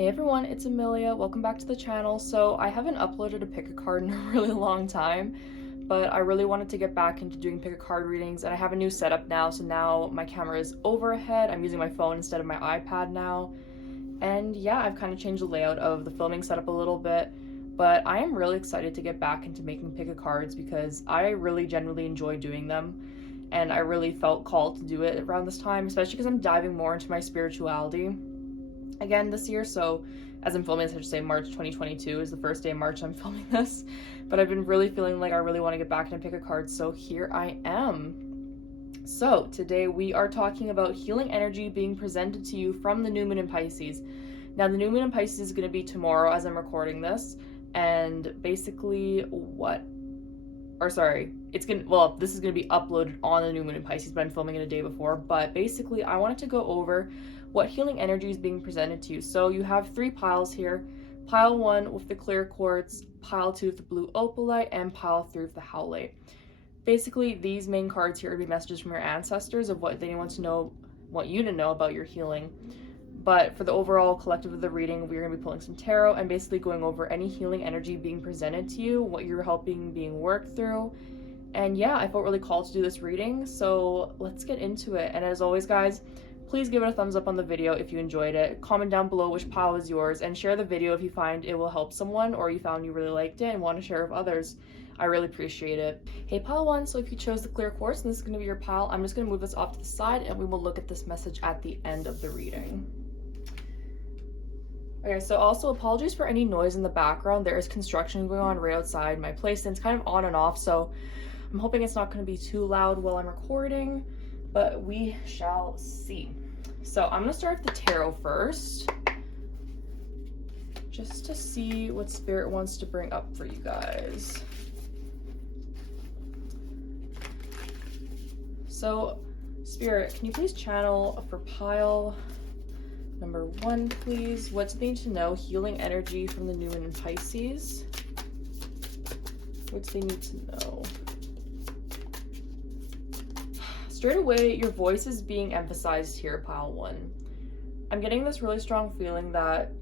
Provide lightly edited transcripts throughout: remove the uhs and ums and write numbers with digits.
Hey everyone, it's Amelia. Welcome back to the channel. So I haven't uploaded a pick a card in a really long time, but I really wanted to get back into doing pick a card readings, and I have a new setup now. So now my camera is overhead. I'm using my phone instead of my iPad now. And yeah, I've kind of changed the layout of the filming setup a little bit, but I am really excited to get back into making pick a cards because I really genuinely enjoy doing them. And I really felt called to do it around this time, especially because I'm diving more into my spirituality again this year. So as I'm filming this, I should say March 2022 is the first day of March I'm filming this, but I've been really feeling like I really want to get back and pick a card, so here I am. So today we are talking about healing energy being presented to you from the new moon in Pisces. Now the new moon in Pisces is going to be tomorrow as I'm recording this, and basically this is going to be uploaded on the new moon in Pisces, but I'm filming it a day before. But basically I wanted to go over what healing energy is being presented to you. So you have three piles here. Pile 1 with the clear quartz, pile 2 with the blue opalite, and pile 3 with the howlite. Basically, these main cards here would be messages from your ancestors of what they want you to know about your healing. But for the overall collective of the reading, we're going to be pulling some tarot and basically going over any healing energy being presented to you, what you're helping being worked through. And yeah, I felt really called to do this reading, so let's get into it. And as always, guys, please give it a thumbs up on the video if you enjoyed it. Comment down below which pile is yours, and share the video if you find it will help someone or you found you really liked it and want to share with others. I really appreciate it. Hey, pile 1, so if you chose the clear quartz and this is going to be your pile, I'm just going to move this off to the side and we will look at this message at the end of the reading. Okay, so also apologies for any noise in the background. There is construction going on right outside my place, and it's kind of on and off, so I'm hoping it's not going to be too loud while I'm recording, but we shall see. So I'm going to start the tarot first, just to see what Spirit wants to bring up for you guys. So Spirit, can you please channel for pile number 1, please? What's they need to know? Healing energy from the new moon in Pisces. What's they need to know? Straight away, your voice is being emphasized here, pile 1. I'm getting this really strong feeling that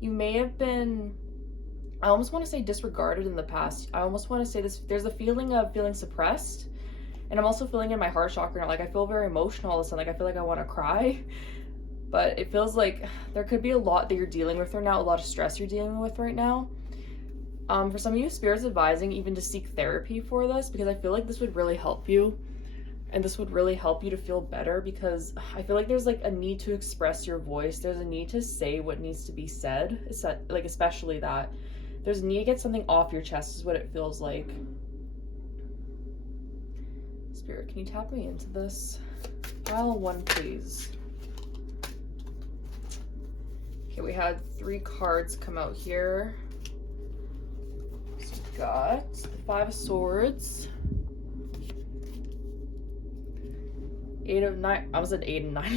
you may have been, I almost want to say disregarded in the past. I almost want to say this, there's a feeling of feeling suppressed. And I'm also feeling in my heart chakra now, like I feel very emotional all of a sudden, like I feel like I want to cry. But it feels like there could be a lot that you're dealing with right now, a lot of stress you're dealing with right now. For some of you, Spirit's advising even to seek therapy for this, because I feel like this would really help you. And this would really help you to feel better, because I feel like there's like a need to express your voice. There's a need to say what needs to be said, like especially that. There's a need to get something off your chest is what it feels like. Spirit, can you tap me into this? Pile 1, please. Okay, we had 3 cards come out here. So we got the 5 of Swords, 8 and 9 of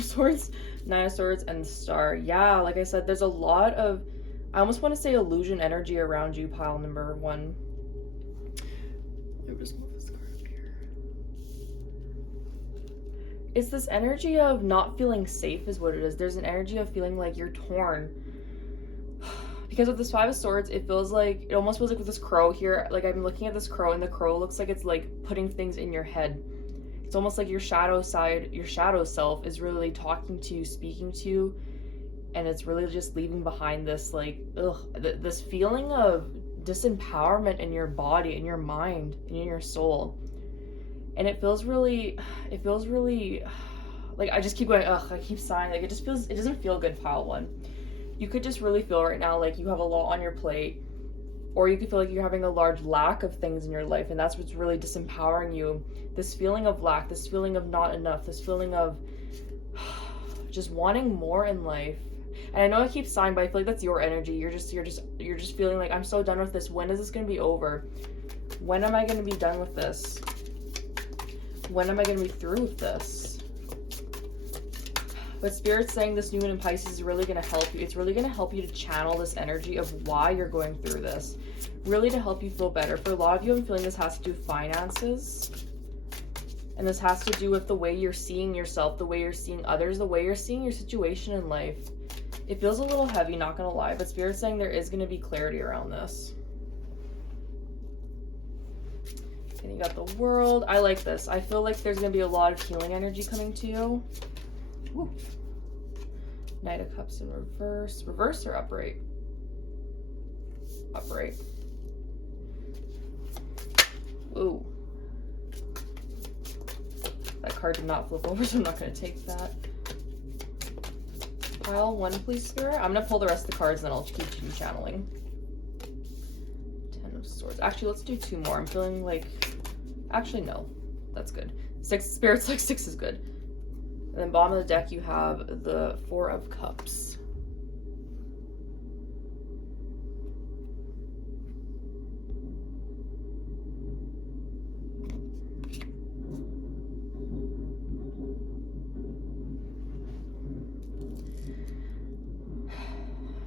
Swords, 9 of Swords, and the Star. Yeah, like I said, there's a lot of, I almost want to say illusion energy around you, pile number 1. Let me just move this card up here. It's this energy of not feeling safe is what it is. There's an energy of feeling like you're torn. Because with this 5 of Swords, it almost feels like with this crow here, like I'm looking at this crow, and the crow looks like it's like putting things in your head. It's almost like your shadow side, your shadow self is really talking to you, speaking to you, and it's really just leaving behind this like, this feeling of disempowerment in your body, in your mind, and in your soul. And it feels really, like I just keep going, I keep sighing, like it doesn't feel good, pile 1. You could just really feel right now like you have a lot on your plate, or you could feel like you're having a large lack of things in your life, and that's what's really disempowering you. This feeling of lack, this feeling of not enough, this feeling of just wanting more in life. And I know I keep sighing, but I feel like that's your energy. You're just feeling like, I'm so done with this. When is this going to be over? When am I going to be done with this? When am I going to be through with this? But Spirit's saying this new moon in Pisces is really going to help you. It's really going to help you to channel this energy of why you're going through this. Really to help you feel better. For a lot of you, I'm feeling this has to do with finances. And this has to do with the way you're seeing yourself, the way you're seeing others, the way you're seeing your situation in life. It feels a little heavy, not gonna lie, but Spirit's saying there is gonna be clarity around this. And you got the World. I like this. I feel like there's gonna be a lot of healing energy coming to you. Woo. Knight of Cups in reverse. Reverse or upright? Upright. Ooh. That card did not flip over, so I'm not gonna take that. Pile 1, please, Spirit. I'm gonna pull the rest of the cards, and then I'll keep you channeling. 10 of Swords. Actually, let's do 2 more. I'm feeling like... Actually, no. That's good. 6. Spirit's like 6 is good. And then bottom of the deck, you have the 4 of Cups.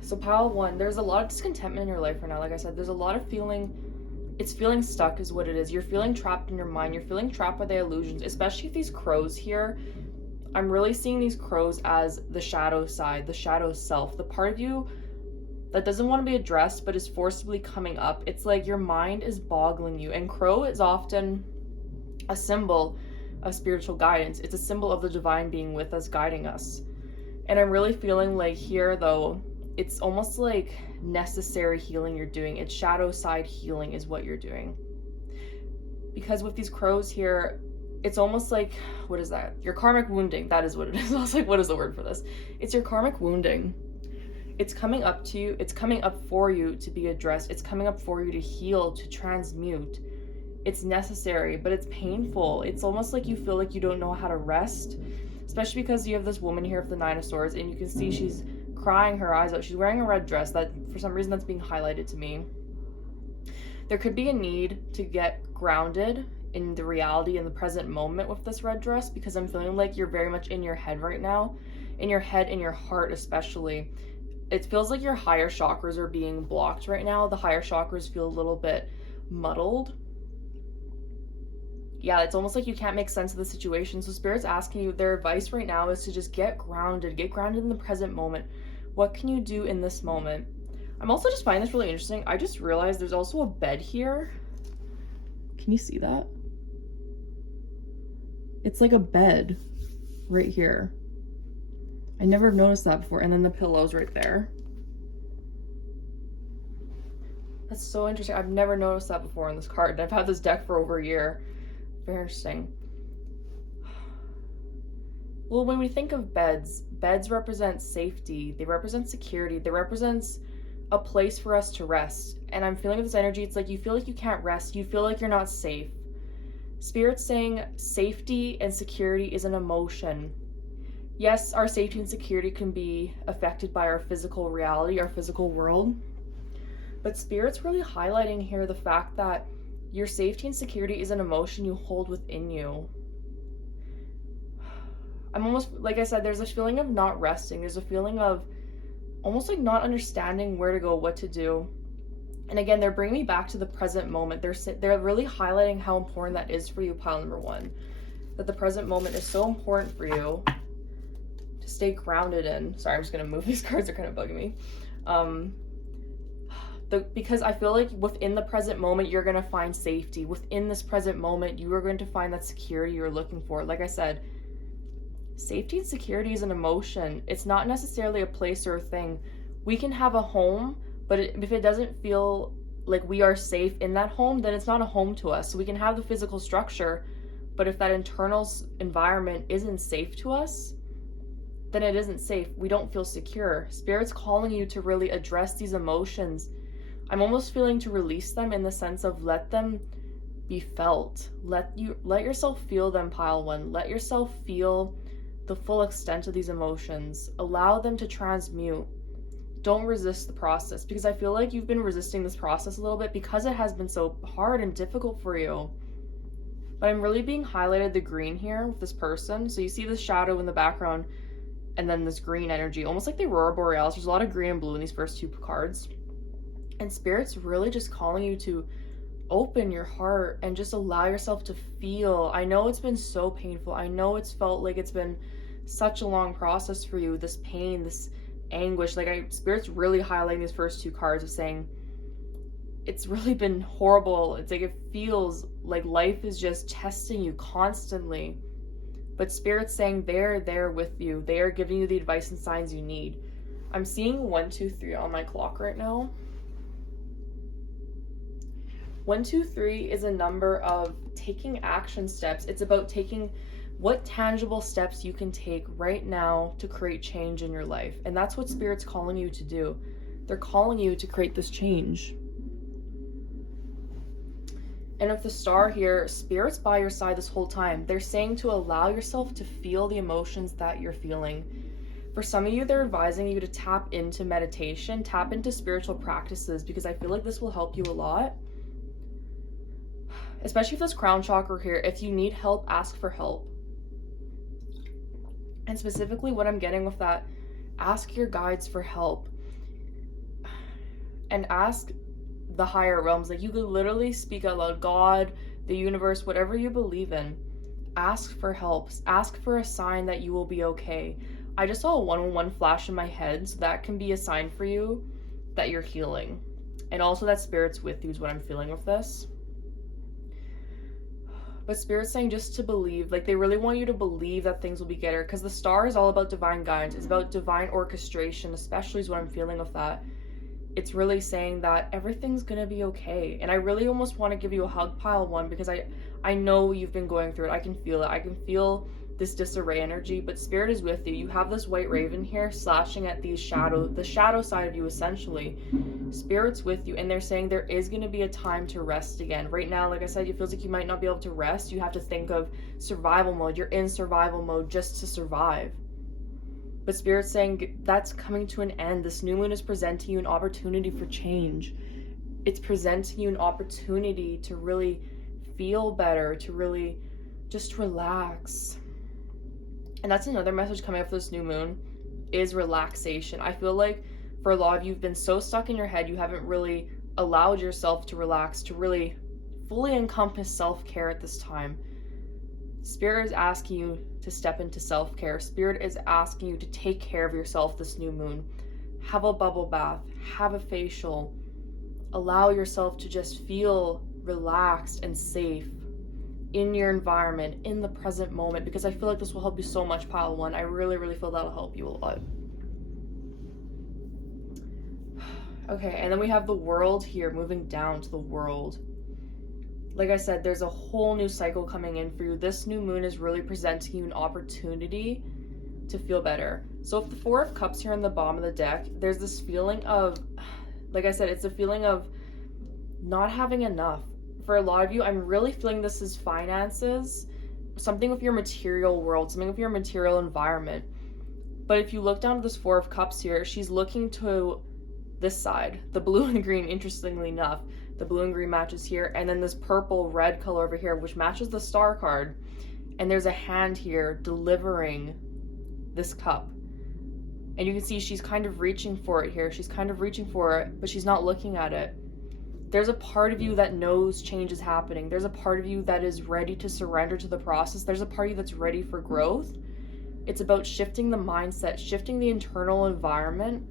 So pile 1, there's a lot of discontentment in your life right now. Like I said, there's a lot of feeling, it's feeling stuck is what it is. You're feeling trapped in your mind. You're feeling trapped by the illusions, especially these crows here. I'm really seeing these crows as the shadow side, the shadow self, the part of you that doesn't want to be addressed but is forcibly coming up. It's like your mind is boggling you. And crow is often a symbol of spiritual guidance. It's a symbol of the divine being with us, guiding us. And I'm really feeling like here, though, it's almost like necessary healing you're doing. It's shadow side healing is what you're doing. Because with these crows here, it's almost like, what is that? Your karmic wounding. That is what it is. I was like, what is the word for this? It's your karmic wounding. It's coming up to you. It's coming up for you to be addressed. It's coming up for you to heal, to transmute. It's necessary, but it's painful. It's almost like you feel like you don't know how to rest, especially because you have this woman here with the 9 of Swords, and you can see she's crying her eyes out. She's wearing a red dress. That, for some reason, that's being highlighted to me. There could be a need to get grounded in the reality in the present moment with this red dress, because I'm feeling like you're very much in your head right now. In your head, in your heart especially. It feels like your higher chakras are being blocked right now. The higher chakras feel a little bit muddled. Yeah, it's almost like you can't make sense of the situation. So Spirit's asking you, their advice right now is to just get grounded in the present moment. What can you do in this moment? I'm also just finding this really interesting. I just realized there's also a bed here. Can you see that? It's like a bed right here. I never noticed that before. And then the pillow's right there. That's so interesting. I've never noticed that before in this card. I've had this deck for over a year. Very interesting. Well, when we think of beds represent safety. They represent security. They represent a place for us to rest. And I'm feeling this energy. It's like you feel like you can't rest. You feel like you're not safe. Spirit's saying safety and security is an emotion. Yes, our safety and security can be affected by our physical reality, our physical world. But Spirit's really highlighting here the fact that your safety and security is an emotion you hold within you. I'm almost, like I said, there's a feeling of not resting. There's a feeling of almost like not understanding where to go, what to do. And again, they're bringing me back to the present moment. They're really highlighting how important that is for you, pile number 1. That the present moment is so important for you to stay grounded in. Sorry, I'm just going to move. These cards are kind of bugging me. Because I feel like within the present moment, you're going to find safety. Within this present moment, you are going to find that security you're looking for. Like I said, safety and security is an emotion. It's not necessarily a place or a thing. We can have a home, but if it doesn't feel like we are safe in that home, then it's not a home to us. So we can have the physical structure, but if that internal environment isn't safe to us, then it isn't safe. We don't feel secure. Spirit's calling you to really address these emotions. I'm almost feeling to release them in the sense of let them be felt. Let yourself feel them, pile 1. Let yourself feel the full extent of these emotions. Allow them to transmute. Don't resist the process, because I feel like you've been resisting this process a little bit because it has been so hard and difficult for you. But I'm really being highlighted the green here with this person. So you see the shadow in the background and then this green energy, almost like the Aurora Borealis. There's a lot of green and blue in these first 2 cards. And Spirit's really just calling you to open your heart and just allow yourself to feel. I know it's been so painful. I know it's felt like it's been such a long process for you, this pain, this anguish. Like, Spirit's really highlighting these first 2 cards of saying it's really been horrible. It's like it feels like life is just testing you constantly. But Spirit's saying they're there with you. They are giving you the advice and signs you need. I'm seeing 1, 2, 3 on my clock right now. 1, 2, 3 is a number of taking action steps. It's about taking what tangible steps you can take right now to create change in your life. And that's what Spirit's calling you to do. They're calling you to create this change. And with the star here, Spirit's by your side this whole time. They're saying to allow yourself to feel the emotions that you're feeling. For some of you, they're advising you to tap into meditation, tap into spiritual practices, because I feel like this will help you a lot. Especially with this crown chakra here, if you need help, ask for help. And specifically what I'm getting with that, ask your guides for help. And ask the higher realms. Like, you could literally speak out loud, God, the universe, whatever you believe in. Ask for help. Ask for a sign that you will be okay. I just saw a 111 flash in my head, so that can be a sign for you that you're healing. And also that Spirit's with you is what I'm feeling with this. But Spirit's saying just to believe, like, they really want you to believe that things will be better, because the star is all about divine guidance. It's about divine orchestration, especially is what I'm feeling with that. It's really saying that everything's gonna be okay. And I really almost want to give you a hug, pile 1, because I know you've been going through it. I can feel it. I can feel this disarray energy, but Spirit is with you. You have this white raven here slashing at the shadow side of you, essentially. Spirit's with you, and they're saying there is going to be a time to rest again. Right now, like I said, it feels like you might not be able to rest. You have to think of survival mode. You're in survival mode just to survive. But Spirit's saying that's coming to an end. This new moon is presenting you an opportunity for change. It's presenting you an opportunity to really feel better, to really just relax. And that's another message coming up for this new moon, is relaxation. I feel like for a lot of you, you've been so stuck in your head, you haven't really allowed yourself to relax, to really fully encompass self-care at this time. Spirit is asking you to step into self-care. Spirit is asking you to take care of yourself this new moon. Have a bubble bath, have a facial. Allow yourself to just feel relaxed and safe in your environment, in the present moment, because I feel like this will help you so much, pile 1. I really, really feel that'll help you a lot. Okay, and then we have the world here, moving down to the world. Like I said, there's a whole new cycle coming in for you. This new moon is really presenting you an opportunity to feel better. So if the 4 of Cups here on the bottom of the deck, there's this feeling of, like I said, it's a feeling of not having enough. For a lot of you, I'm really feeling this is finances, something with your material world, something with your material environment. But if you look down to this 4 of Cups here, she's looking to this side, the blue and green, interestingly enough. The blue and green matches here, and then this purple red color over here, which matches the star card. And there's a hand here delivering this cup. And you can see she's kind of reaching for it here. She's kind of reaching for it, but she's not looking at it. There's a part of you that knows change is happening. There's a part of you that is ready to surrender to the process. There's a part of you that's ready for growth. It's about shifting the mindset, shifting the internal environment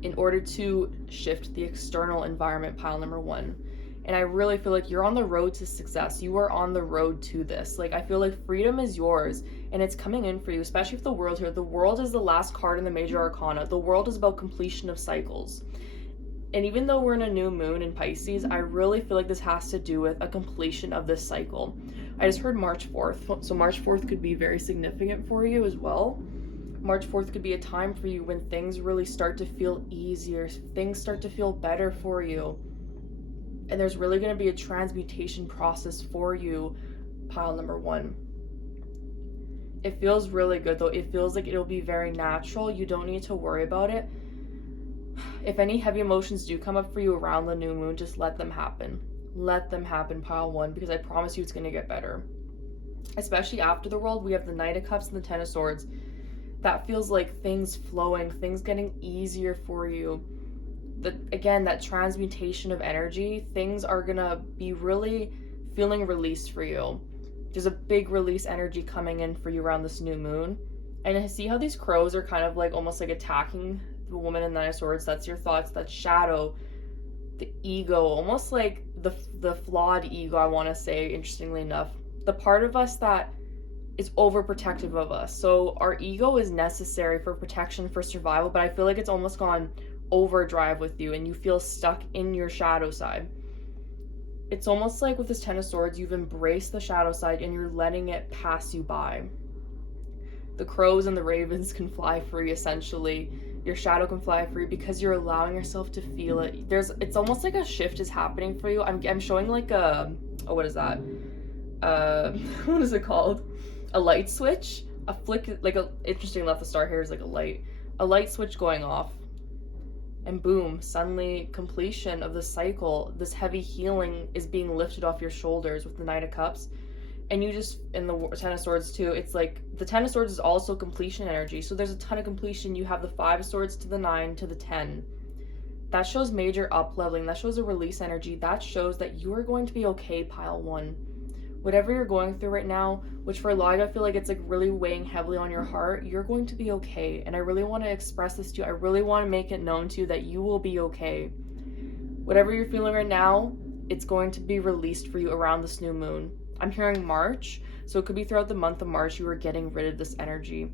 in order to shift the external environment, pile number 1. And I really feel like you're on the road to success. You are on the road to this. Like, I feel like freedom is yours, and it's coming in for you, especially with the world here. The world is the last card in the major arcana. The world is about completion of cycles. And even though we're in a new moon in Pisces, I really feel like this has to do with a completion of this cycle. I just heard March 4th, so March 4th could be very significant for you as well. March 4th could be a time for you when things really start to feel easier, things start to feel better for you. And there's really going to be a transmutation process for you, pile number 1. It feels really good though. It feels like it'll be very natural. You don't need to worry about it. If any heavy emotions do come up for you around the new moon, just let them happen. Let them happen, pile 1, because I promise you it's going to get better. Especially after the world, we have the Knight of Cups and the Ten of Swords. That feels like things flowing, things getting easier for you. Again, that transmutation of energy, things are going to be really feeling released for you. There's a big release energy coming in for you around this new moon. And see how these crows are kind of like almost like attacking the woman in the Nine of Swords? That's your thoughts, that shadow, the ego, almost like the flawed ego, I want to say, interestingly enough. The part of us that is overprotective of us. So our ego is necessary for protection, for survival, but I feel like it's almost gone overdrive with you and you feel stuck in your shadow side. It's almost like with this Ten of Swords, you've embraced the shadow side and you're letting it pass you by. The crows and the ravens can fly free, essentially. Your shadow can fly free because you're allowing yourself to feel it. It's almost like a shift is happening for you. I'm showing like what is that? What is it called? A light switch? A flick, like interesting enough, the star here is like a light switch going off. And boom, suddenly completion of the cycle. This heavy healing is being lifted off your shoulders with the Knight of Cups. And you just, in the Ten of Swords too, it's like, the Ten of Swords is also completion energy. So there's a ton of completion. You have the Five of Swords to the 9 to the 10. That shows major up-leveling. That shows a release energy. That shows that you are going to be okay, pile 1. Whatever you're going through right now, which for a lot, I feel like it's like really weighing heavily on your heart, you're going to be okay. And I really want to express this to you. I really want to make it known to you that you will be okay. Whatever you're feeling right now, it's going to be released for you around this new moon. I'm hearing March, so it could be throughout the month of March you are getting rid of this energy.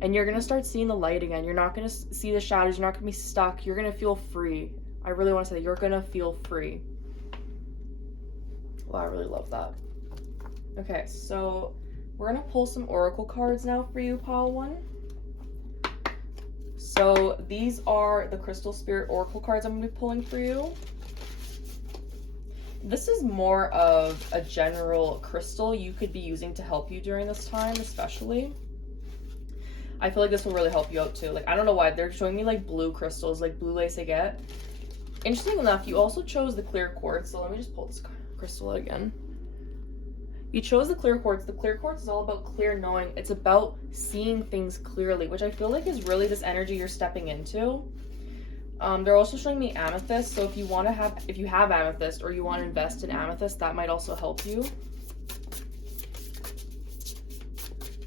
And you're going to start seeing the light again. You're not going to see the shadows. You're not going to be stuck. You're going to feel free. I really want to say that you're going to feel free. Well, I really love that. Okay, so we're going to pull some oracle cards now for you, pile 1. So these are the Crystal Spirit oracle cards I'm going to be pulling for you. This is more of a general crystal you could be using to help you during this time, especially. I feel like this will really help you out too. Like, I don't know why, they're showing me like blue crystals, like blue lace agate. Interesting enough, you also chose the clear quartz, so let me just pull this crystal again. You chose the clear quartz. The clear quartz is all about clear knowing. It's about seeing things clearly, which I feel like is really this energy you're stepping into. They're also showing me amethyst, so if you have amethyst or you want to invest in amethyst, that might also help you.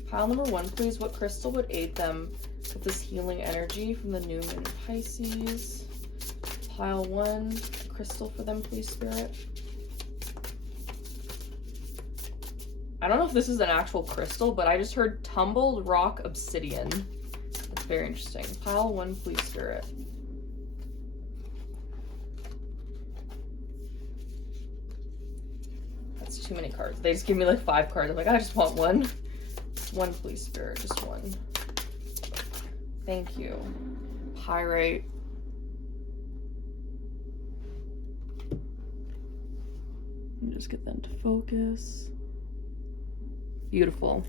Pile number 1, please. What crystal would aid them with this healing energy from the new moon in Pisces? Pile 1, crystal for them, please, Spirit. I don't know if this is an actual crystal, but I just heard tumbled rock obsidian. That's very interesting. Pile 1, please, Spirit. That's too many cards. They just give me like 5 cards. I'm like, I just want 1. 1, please, Spirit. Just 1. Thank you. Pyrite. Let me just get them to focus. Beautiful.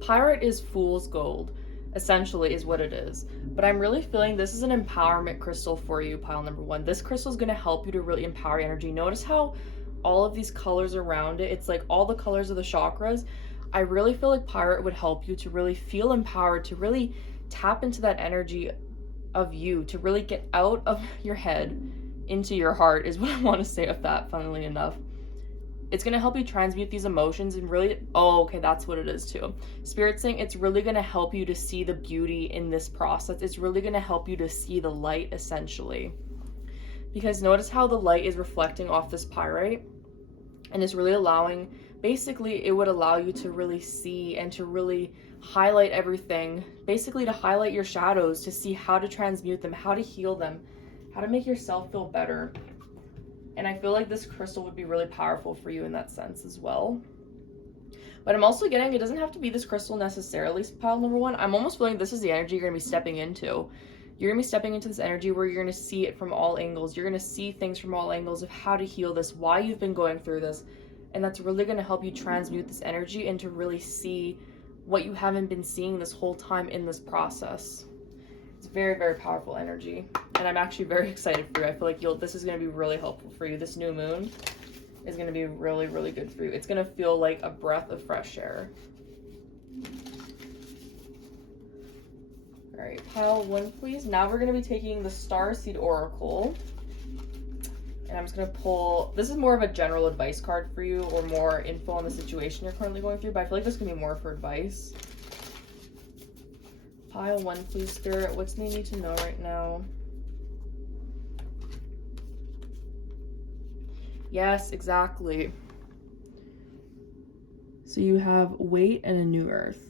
Pyrite is fool's gold, essentially, is what it is. But I'm really feeling this is an empowerment crystal for you, pile number 1. This crystal is going to help you to really empower your energy. Notice how all of these colors around it, it's like all the colors of the chakras. I really feel like Pyrite would help you to really feel empowered, to really tap into that energy of you, to really get out of your head into your heart, is what I want to say of that, funnily enough. It's going to help you transmute these emotions and really, oh, okay, that's what it is too. Spirit's saying it's really going to help you to see the beauty in this process. It's really going to help you to see the light, essentially. Because notice how the light is reflecting off this pyrite and is really allowing, basically it would allow you to really see and to really highlight everything, basically to highlight your shadows, to see how to transmute them, how to heal them, how to make yourself feel better. And I feel like this crystal would be really powerful for you in that sense as well. But I'm also getting, it doesn't have to be this crystal necessarily, pile number 1. I'm almost feeling this is the energy you're going to be stepping into. You're going to be stepping into this energy where you're going to see it from all angles. You're going to see things from all angles of how to heal this, why you've been going through this. And that's really going to help you transmute this energy and to really see what you haven't been seeing this whole time in this process. It's very, very powerful energy. And I'm actually very excited for you. I feel like this is going to be really helpful for you. This new moon is going to be really, really good for you. It's going to feel like a breath of fresh air. All right, pile 1, please. Now we're going to be taking the Starseed Oracle. And I'm just going to pull, this is more of a general advice card for you, or more info on the situation you're currently going through, but I feel like this can be more for advice. Pile 1, please, Spirit. What's they need to know right now? Yes, exactly. So you have weight and a new earth.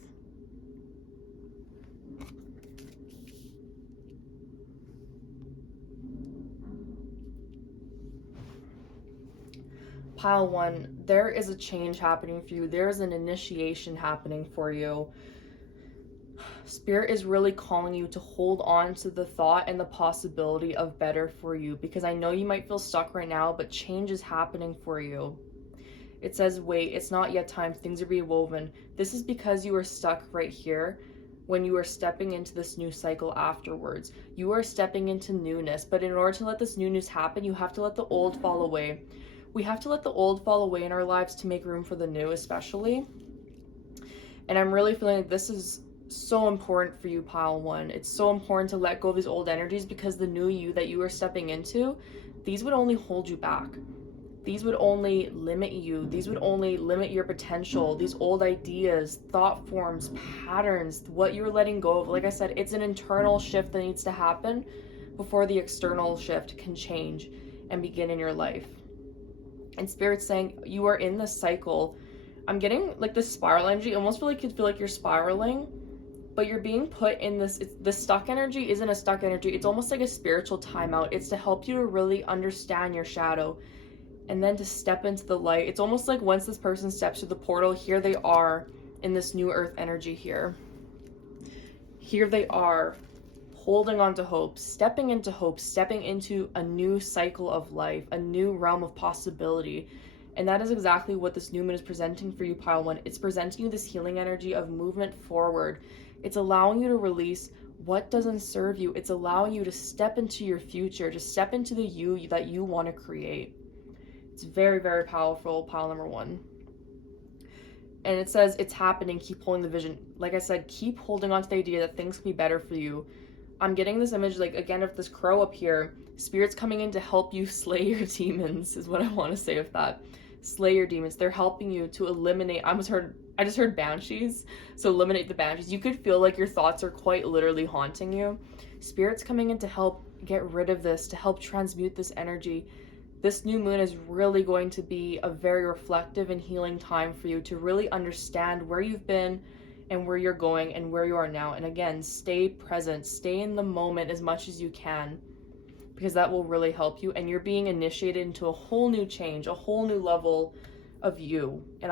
Pile 1, there is a change happening for you. There is an initiation happening for you. Spirit is really calling you to hold on to the thought and the possibility of better for you, because I know you might feel stuck right now, but change is happening for you. It says, wait, it's not yet time. Things are being woven. This is because you are stuck right here when you are stepping into this new cycle afterwards. You are stepping into newness, but in order to let this newness happen, you have to let the old fall away. We have to let the old fall away in our lives to make room for the new, especially. And I'm really feeling like this is so important for you, Pile 1. It's so important to let go of these old energies, because the new you that you are stepping into, these would only hold you back. These would only limit you. These would only limit your potential. These old ideas, thought forms, patterns, what you're letting go of. Like I said, it's an internal shift that needs to happen before the external shift can change and begin in your life. And Spirit's saying you are in this cycle. I'm getting like this spiral energy. I almost feel like you're spiraling, but you're being put in this. The stuck energy isn't a stuck energy. It's almost like a spiritual timeout. It's to help you to really understand your shadow and then to step into the light. It's almost like once this person steps through the portal, here they are in this new earth energy here. Here they are, holding on to hope, stepping into a new cycle of life, a new realm of possibility. And that is exactly what this new moon is presenting for you, Pile 1. It's presenting you this healing energy of movement forward. It's allowing you to release what doesn't serve you. It's allowing you to step into your future, to step into the you that you want to create. It's very, very powerful, Pile number 1. And it says it's happening. Keep holding the vision. Like I said, keep holding on to the idea that things can be better for you. I'm getting this image, like, again, of this crow up here. Spirit's coming in to help you slay your demons, is what I want to say of that. Slay your demons. They're helping you to eliminate. I just heard banshees. So eliminate the banshees. You could feel like your thoughts are quite literally haunting you. Spirit's coming in to help get rid of this, to help transmute this energy. This new moon is really going to be a very reflective and healing time for you to really understand where you've been and where you're going and where you are now. And again, stay present, stay in the moment as much as you can, because that will really help you. And you're being initiated into a whole new change, a whole new level of you. And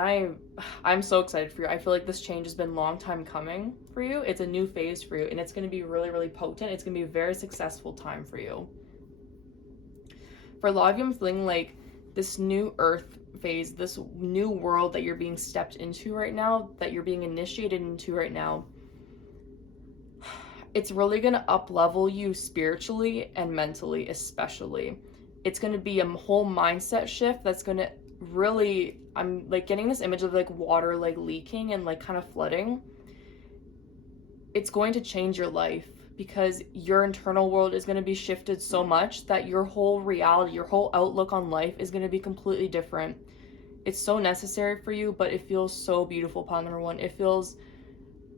I'm so excited for you. I feel like this change has been a long time coming for you. It's a new phase for you, and it's going to be really, really potent. It's going to be a very successful time for you. For a lot of you, I'm feeling like this new earth phase, this new world that you're being stepped into right now, that you're being initiated into right now, it's really going to up-level you spiritually and mentally, especially. It's going to be a whole mindset shift that's going to really, I'm like getting this image of like water like leaking and like kind of flooding. It's going to change your life, because your internal world is going to be shifted so much that your whole reality, your whole outlook on life is going to be completely different. It's so necessary for you, but it feels so beautiful, Pile number 1. It feels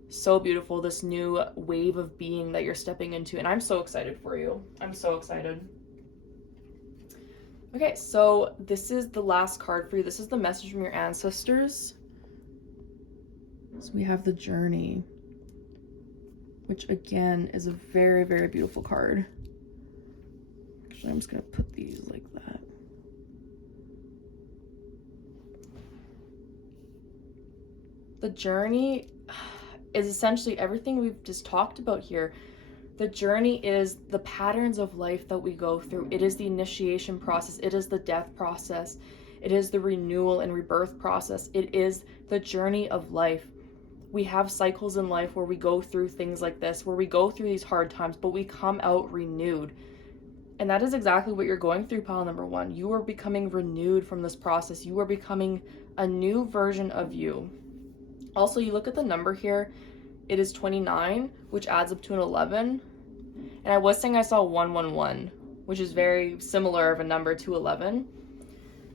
so beautiful, this new wave of being that you're stepping into, and I'm so excited for you. I'm so excited. Okay, so this is the last card for you. This is the message from your ancestors. So we have the journey, which again is a very, very beautiful card. Actually, I'm just going to put these like that. The journey is essentially everything we've just talked about here. The journey is the patterns of life that we go through. It is the initiation process. It is the death process. It is the renewal and rebirth process. It is the journey of life. We have cycles in life where we go through things like this, where we go through these hard times, but we come out renewed. And that is exactly what you're going through, Pile number 1. You are becoming renewed from this process. You are becoming a new version of you. Also, you look at the number here, it is 29, which adds up to an 11. And I was saying I saw 111 which is very similar of a number to 11.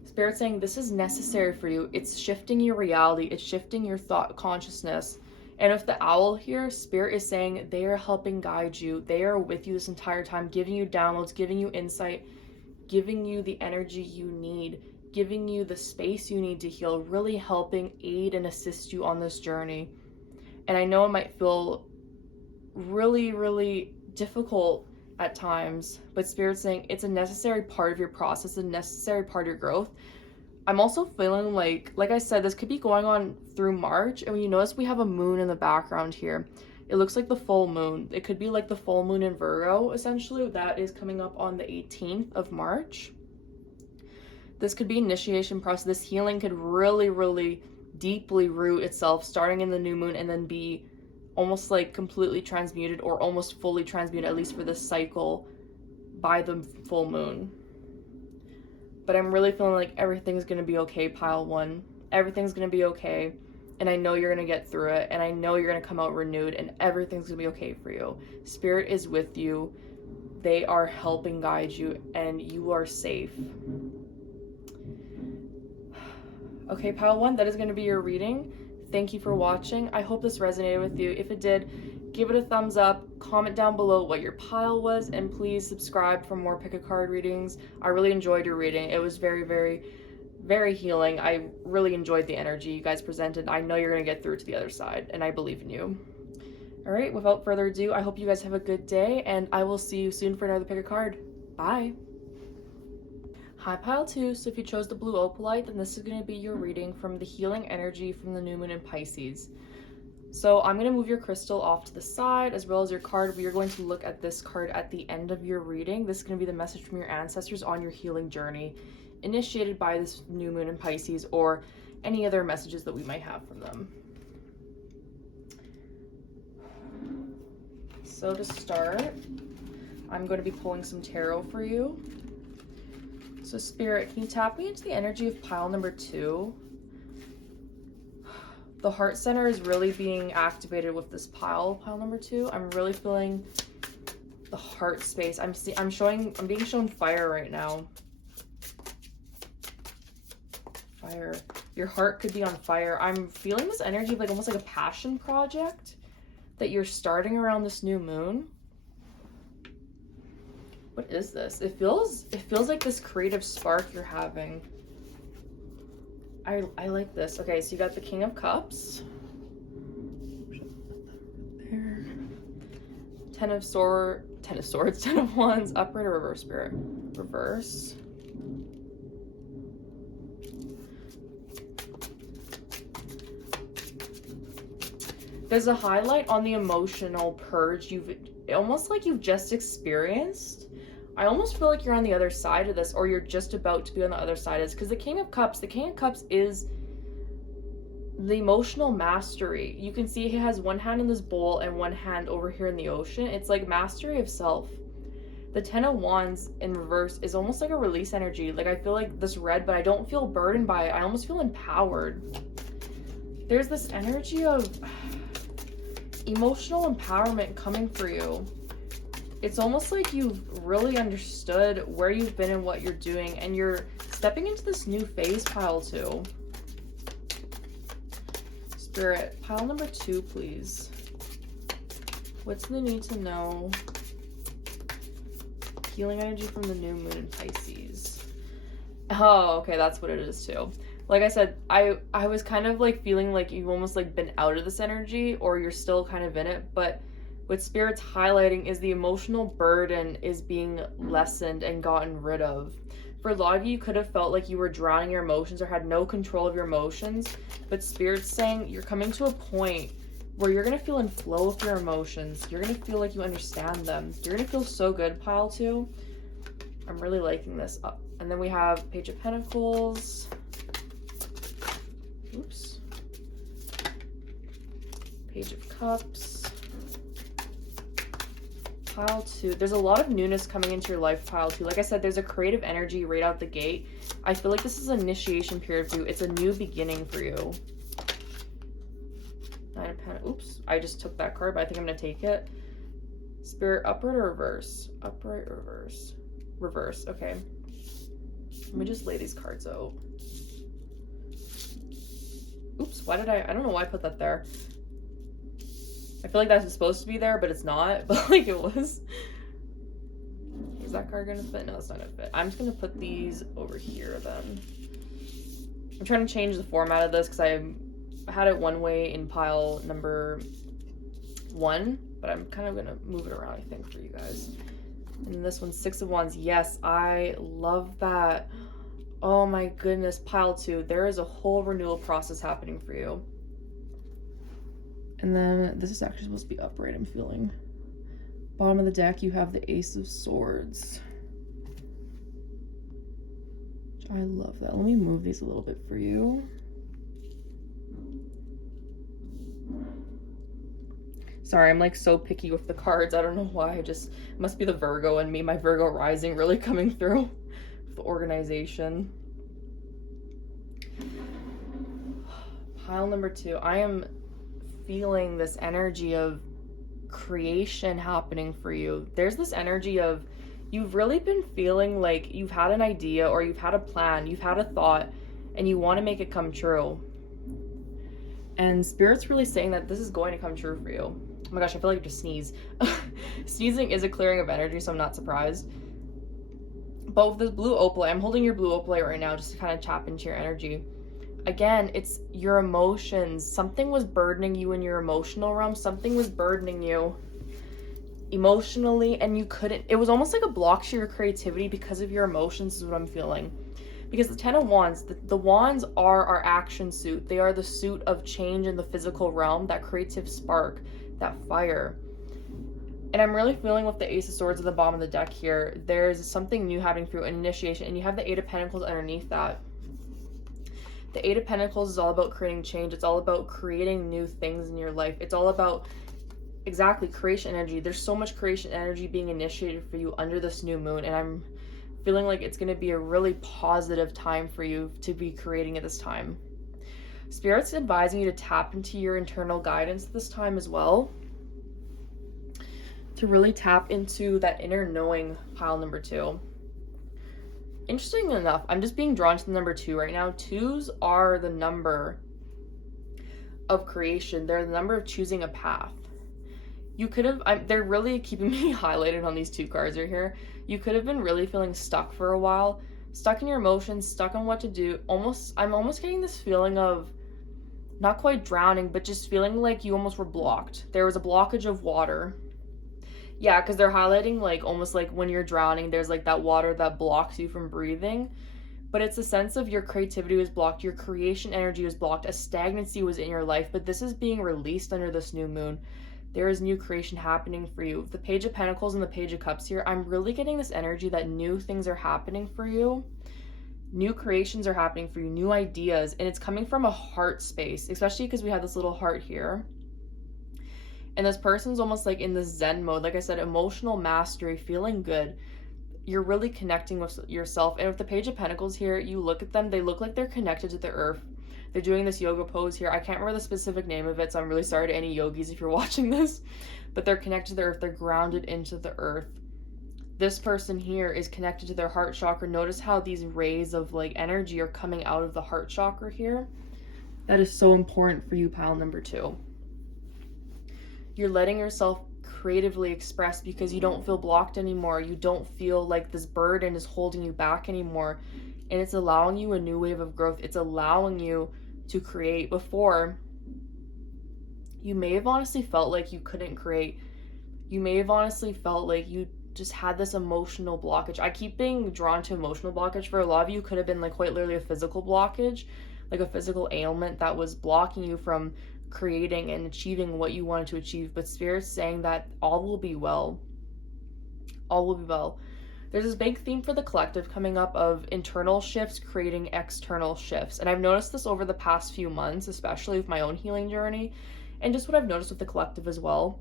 Spirit saying this is necessary for you. It's shifting your reality. It's shifting your thought consciousness. And with the owl here, Spirit is saying they are helping guide you. They are with you this entire time, giving you downloads, giving you insight, giving you the energy you need, giving you the space you need to heal, really helping aid and assist you on this journey. And I know it might feel really, really difficult at times, but Spirit's saying it's a necessary part of your process, a necessary part of your growth. I'm also feeling like I said, this could be going on through March, and when you notice we have a moon in the background here, it looks like the full moon. It could be like the full moon in Virgo, essentially. That is coming up on the 18th of March. This could be initiation process. This healing could really, really deeply root itself starting in the new moon and then be almost like completely transmuted or almost fully transmuted, at least for this cycle, by the full moon. But I'm really feeling like everything's going to be okay, pile 1. Everything's going to be okay. And I know you're going to get through it. And I know you're going to come out renewed. And everything's going to be okay for you. Spirit is with you. They are helping guide you. And you are safe. Okay, pile 1, that is going to be your reading. Thank you for watching. I hope this resonated with you. If it did, give it a thumbs up, comment down below what your pile was, and please subscribe for more pick a card readings. I really enjoyed your reading. It was very, very, very healing. I really enjoyed the energy you guys presented. I know you're going to get through to the other side, and I believe in you. All right, without further ado, I hope you guys have a good day, and I will see you soon for another pick a card. Bye. Hi, pile 2. So if you chose the blue opalite, then this is going to be your reading from the healing energy from the new moon in Pisces. So I'm going to move your crystal off to the side as well as your card. We are going to look at this card at the end of your reading. This is going to be the message from your ancestors on your healing journey initiated by this new moon in Pisces, or any other messages that we might have from them. So to start, I'm going to be pulling some tarot for you. So Spirit, can you tap me into the energy of pile number 2? The heart center is really being activated with this pile number 2. I'm really feeling the heart space. I'm being shown fire right now. Fire. Your heart could be on fire. I'm feeling this energy of like almost like a passion project that you're starting around this new moon. What is this? It feels like this creative spark you're having. I like this. Okay, so you got the King of Cups. There. Ten of Swords, Ten of Wands, upright or reverse, Spirit? Reverse. There's a highlight on the emotional purge almost like you've just experienced. I almost feel like you're on the other side of this, or you're just about to be on the other side of this, because the King of Cups is the emotional mastery. You can see he has one hand in this bowl and one hand over here in the ocean. It's like mastery of self. The Ten of Wands in reverse is almost like a release energy. Like I feel like this red, but I don't feel burdened by it. I almost feel empowered. There's this energy of emotional empowerment coming for you. It's almost like you've really understood where you've been and what you're doing, and you're stepping into this new phase, pile 2. Spirit, pile number 2, please. What's the need to know? Healing energy from the new moon in Pisces. Oh, okay, that's what it is too. Like I said, I was kind of like feeling like you've almost like been out of this energy, or you're still kind of in it, but what Spirit's highlighting is the emotional burden is being lessened and gotten rid of. For a lot of you, you could have felt like you were drowning your emotions or had no control of your emotions, but Spirit's saying you're coming to a point where you're going to feel in flow with your emotions. You're going to feel like you understand them. You're going to feel so good, pile 2. I'm really liking this. And then we have Page of Pentacles. Oops. Page of Cups. Pile 2. There's a lot of newness coming into your life, pile 2. Like I said, there's a creative energy right out the gate. I feel like this is an initiation period for you. It's a new beginning for you. Nine of Pentacles. Oops, I just took that card, but I think I'm going to take it. Spirit, upright or reverse? Upright or reverse? reverse. Okay. Let me just lay these cards out. Oops, why did I don't know why I put that there. I feel like that's supposed to be there, but it's not. But like it was. Is that card gonna fit? No, it's not gonna fit. I'm just gonna put these over here then. I'm trying to change the format of this because I had it one way in pile number 1, but I'm kind of gonna move it around, I think, for you guys. And this one's 6 of Wands. Yes, I love that. Oh my goodness, pile 2. There is a whole renewal process happening for you. And then this is actually supposed to be upright, I'm feeling. Bottom of the deck, you have the Ace of Swords. I love that. Let me move these a little bit for you. Sorry, I'm like so picky with the cards. I don't know why. It must be the Virgo in me, my Virgo rising really coming through the organization. Pile number 2. I am feeling this energy of creation happening for you. There's this energy of you've really been feeling like you've had an idea or you've had a plan, you've had a thought, and you want to make it come true. And Spirit's really saying that this is going to come true for you. Oh my gosh, I feel like I just sneeze. Sneezing is a clearing of energy, so I'm not surprised. But with this blue opalite, I'm holding your blue opalite right now just to kind of tap into your energy. Again, it's your emotions. Something was burdening you in your emotional realm. Something was burdening you emotionally, and you couldn't. It was almost like a block to your creativity because of your emotions, is what I'm feeling. Because the 10 of Wands, the Wands are our action suit. They are the suit of change in the physical realm, that creative spark, that fire. And I'm really feeling with the Ace of Swords at the bottom of the deck here, there's something new happening through an initiation, and you have the 8 of Pentacles underneath that. The 8 of Pentacles is all about creating change. It's all about creating new things in your life. It's all about, exactly, creation energy. There's so much creation energy being initiated for you under this new moon, and I'm feeling like it's going to be a really positive time for you to be creating at this time. Spirit's advising you to tap into your internal guidance at this time as well, to really tap into that inner knowing, pile number 2. Interesting enough, I'm just being drawn to the number 2 right now. 2s are the number of creation. They're the number of choosing a path. You could have, they're really keeping me highlighted on these 2 cards right here. You could have been really feeling stuck for a while, stuck in your emotions, stuck on what to do. I'm almost getting this feeling of not quite drowning, but just feeling like you almost were blocked. There was a blockage of water. Yeah, because they're highlighting like almost like when you're drowning, there's like that water that blocks you from breathing. But it's a sense of your creativity was blocked, your creation energy was blocked, a stagnancy was in your life, but this is being released under this new moon. There is new creation happening for you. The Page of Pentacles and the Page of Cups here, I'm really getting this energy that new things are happening for you. New creations are happening for you, new ideas, and it's coming from a heart space, especially because we have this little heart here. And this person's almost like in this Zen mode. Like I said, emotional mastery, feeling good. You're really connecting with yourself. And with the Page of Pentacles here, you look at them, they look like they're connected to the earth. They're doing this yoga pose here. I can't remember the specific name of it, so I'm really sorry to any yogis if you're watching this. But they're connected to the earth. They're grounded into the earth. This person here is connected to their heart chakra. Notice how these rays of like energy are coming out of the heart chakra here. That is so important for you, pile number 2. You're letting yourself creatively express because you don't feel blocked anymore. You don't feel like this burden is holding you back anymore. And it's allowing you a new wave of growth. It's allowing you to create. Before, you may have honestly felt like you couldn't create. You may have honestly felt like you just had this emotional blockage. I keep being drawn to emotional blockage. For a lot of you, could have been like quite literally a physical blockage, like a physical ailment that was blocking you from creating and achieving what you wanted to achieve. But Spirit's saying that all will be well. All will be well. There's this big theme for the collective coming up of internal shifts creating external shifts. And I've noticed this over the past few months, especially with my own healing journey, and just what I've noticed with the collective as well.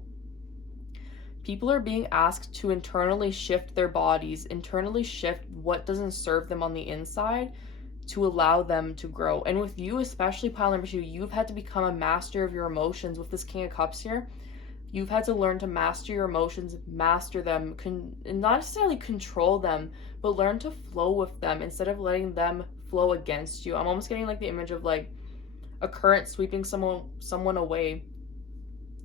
People are being asked to internally shift their bodies, internally shift what doesn't serve them on the inside to allow them to grow. And with you, especially pile number 2, you've had to become a master of your emotions. With this King of Cups here, You've had to learn to master your emotions, master them, and not necessarily control them, but learn to flow with them instead of letting them flow against you. I'm almost getting like the image of like a current sweeping someone away.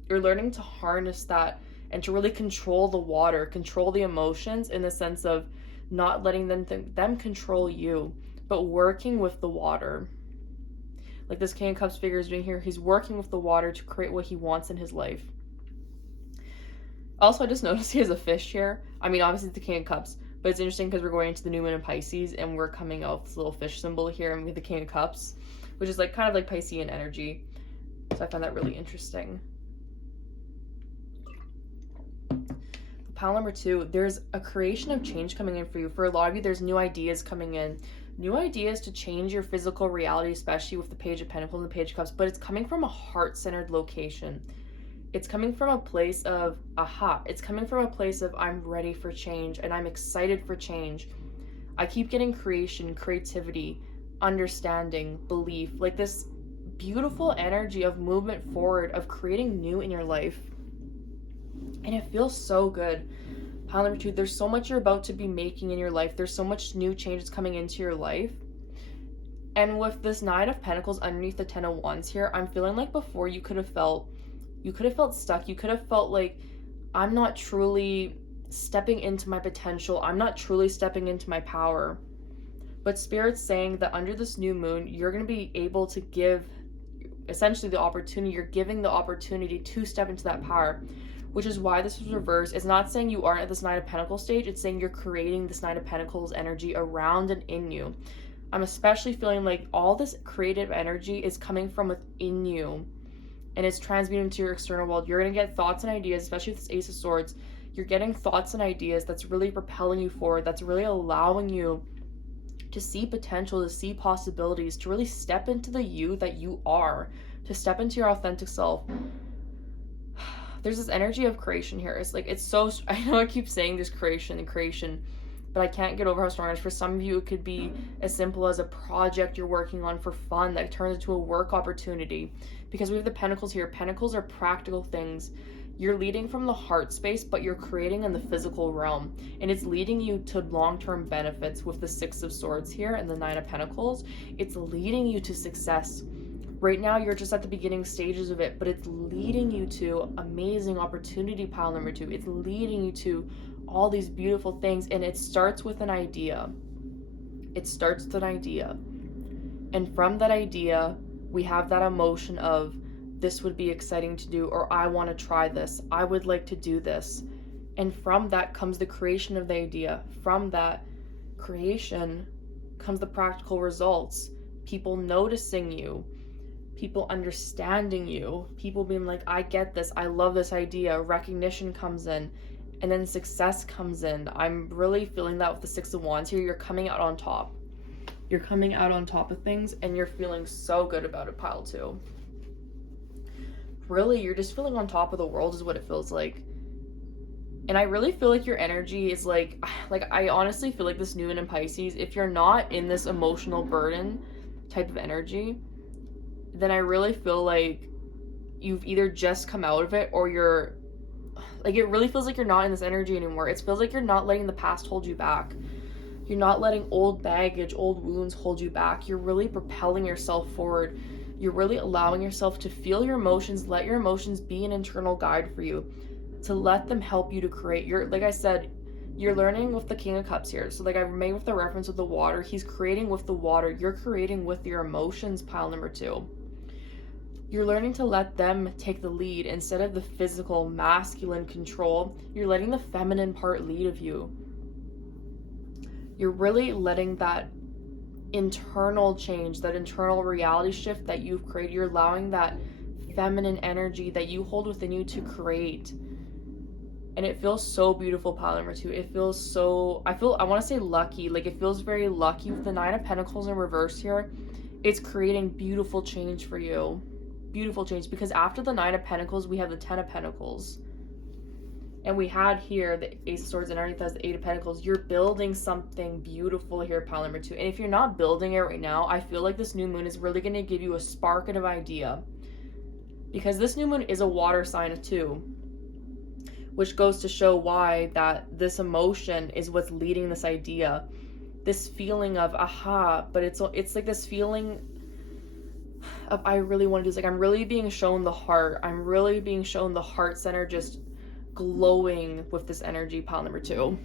You're learning to harness that and to really control the water, control the emotions, in the sense of not letting them control you, but working with the water. Like this King of Cups figure is doing here, he's working with the water to create what he wants in his life. Also, I just noticed he has a fish here. I mean, obviously it's the King of Cups, but it's interesting because we're going into the New Moon in Pisces, and we're coming out with this little fish symbol here, and we have the King of Cups, which is like kind of like Piscean energy. So I find that really interesting. Pile number 2, there's a creation of change coming in for you. For a lot of you, there's new ideas coming in. New ideas to change your physical reality, especially with the Page of Pentacles and the Page of Cups, but it's coming from a heart-centered location. It's coming from a place of, aha. It's coming from a place of, I'm ready for change and I'm excited for change. I keep getting creation, creativity, understanding, belief, like this beautiful energy of movement forward, of creating new in your life. And it feels so good. Pile number 2, there's so much you're about to be making in your life. There's so much new changes coming into your life. And with this 9 of Pentacles underneath the 10 of Wands here, I'm feeling like before you could have felt stuck. You could have felt like, I'm not truly stepping into my potential. I'm not truly stepping into my power. But Spirit's saying that under this new moon, you're going to be able to give essentially the opportunity. You're giving the opportunity to step into that power, which is why this was reversed. It's not saying you aren't at this 9 of Pentacles stage. It's saying you're creating this 9 of Pentacles energy around and in you. I'm especially feeling like all this creative energy is coming from within you, and it's transmuting into your external world. You're going to get thoughts and ideas, especially with this Ace of Swords. You're getting thoughts and ideas that's really propelling you forward, that's really allowing you to see potential, to see possibilities, to really step into the you that you are, to step into your authentic self. There's this energy of creation here. It's like, it's so, I know I keep saying this creation, but I can't get over how strong it is. For some of you, it could be as simple as a project you're working on for fun that turns into a work opportunity. Because we have the Pentacles here. Pentacles are practical things. You're leading from the heart space, but you're creating in the physical realm. And it's leading you to long-term benefits with the 6 of Swords here and the 9 of Pentacles. It's leading you to success. Right now, you're just at the beginning stages of it, but it's leading you to amazing opportunity, pile number 2. It's leading you to all these beautiful things, and it starts with an idea. It starts with an idea. And from that idea, we have that emotion of, this would be exciting to do, or I want to try this. I would like to do this. And from that comes the creation of the idea. From that creation comes the practical results. People noticing you. People understanding you, people being like, I get this, I love this idea, recognition comes in, and then success comes in. I'm really feeling that with the 6 of Wands here. You're coming out on top. You're coming out on top of things, and you're feeling so good about it, pile 2. Really, you're just feeling on top of the world is what it feels like. And I really feel like your energy is like I honestly feel like this new moon in Pisces, if you're not in this emotional burden type of energy, then I really feel like you've either just come out of it, or you're like, it really feels like you're not in this energy anymore. It feels like you're not letting the past hold you back. You're not letting old baggage, old wounds hold you back. You're really propelling yourself forward. You're really allowing yourself to feel your emotions, let your emotions be an internal guide for you, to let them help you to create. Like I said, you're learning with the King of Cups here. So like I made with the reference with the water, he's creating with the water. You're creating with your emotions, pile number 2. You're learning to let them take the lead instead of the physical, masculine control. You're letting the feminine part lead of you. You're really letting that internal change, that internal reality shift that you've created, you're allowing that feminine energy that you hold within you to create. And it feels so beautiful, pile number 2. It feels so, I want to say lucky. Like, it feels very lucky with the 9 of Pentacles in reverse here. It's creating beautiful change for you. Beautiful change, because after the 9 of Pentacles, we have the 10 of Pentacles. And we had here the Ace of Swords, and underneath has the 8 of Pentacles. You're building something beautiful here, pile number 2. And if you're not building it right now, I feel like this new moon is really going to give you a spark of idea. Because this new moon is a water sign too. which goes to show why that this emotion is what's leading this idea, this feeling of aha. But it's like this feeling of I really want to do this. Like, I'm really being shown the heart. I'm really being shown the heart center just glowing with this energy, pile number 2.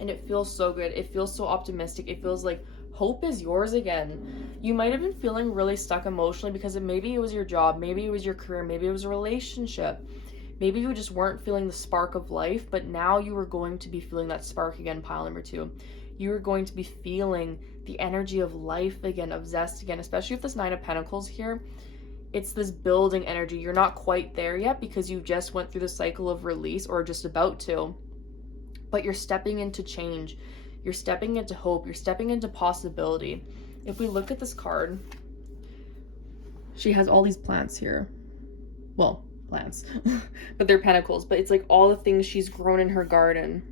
And it feels so good. It feels so optimistic. It feels like hope is yours again. You might have been feeling really stuck emotionally because maybe it was your job, maybe it was your career, maybe it was a relationship. Maybe you just weren't feeling the spark of life, but now you are going to be feeling that spark again, pile number 2. You are going to be feeling the energy of life again, of zest again, especially with this 9 of Pentacles here. It's this building energy. You're not quite there yet because you just went through the cycle of release, or just about to, but you're stepping into change. You're stepping into hope. You're stepping into possibility. If we look at this card, she has all these plants here. Well, plants, but they're pentacles, but it's like all the things she's grown in her garden.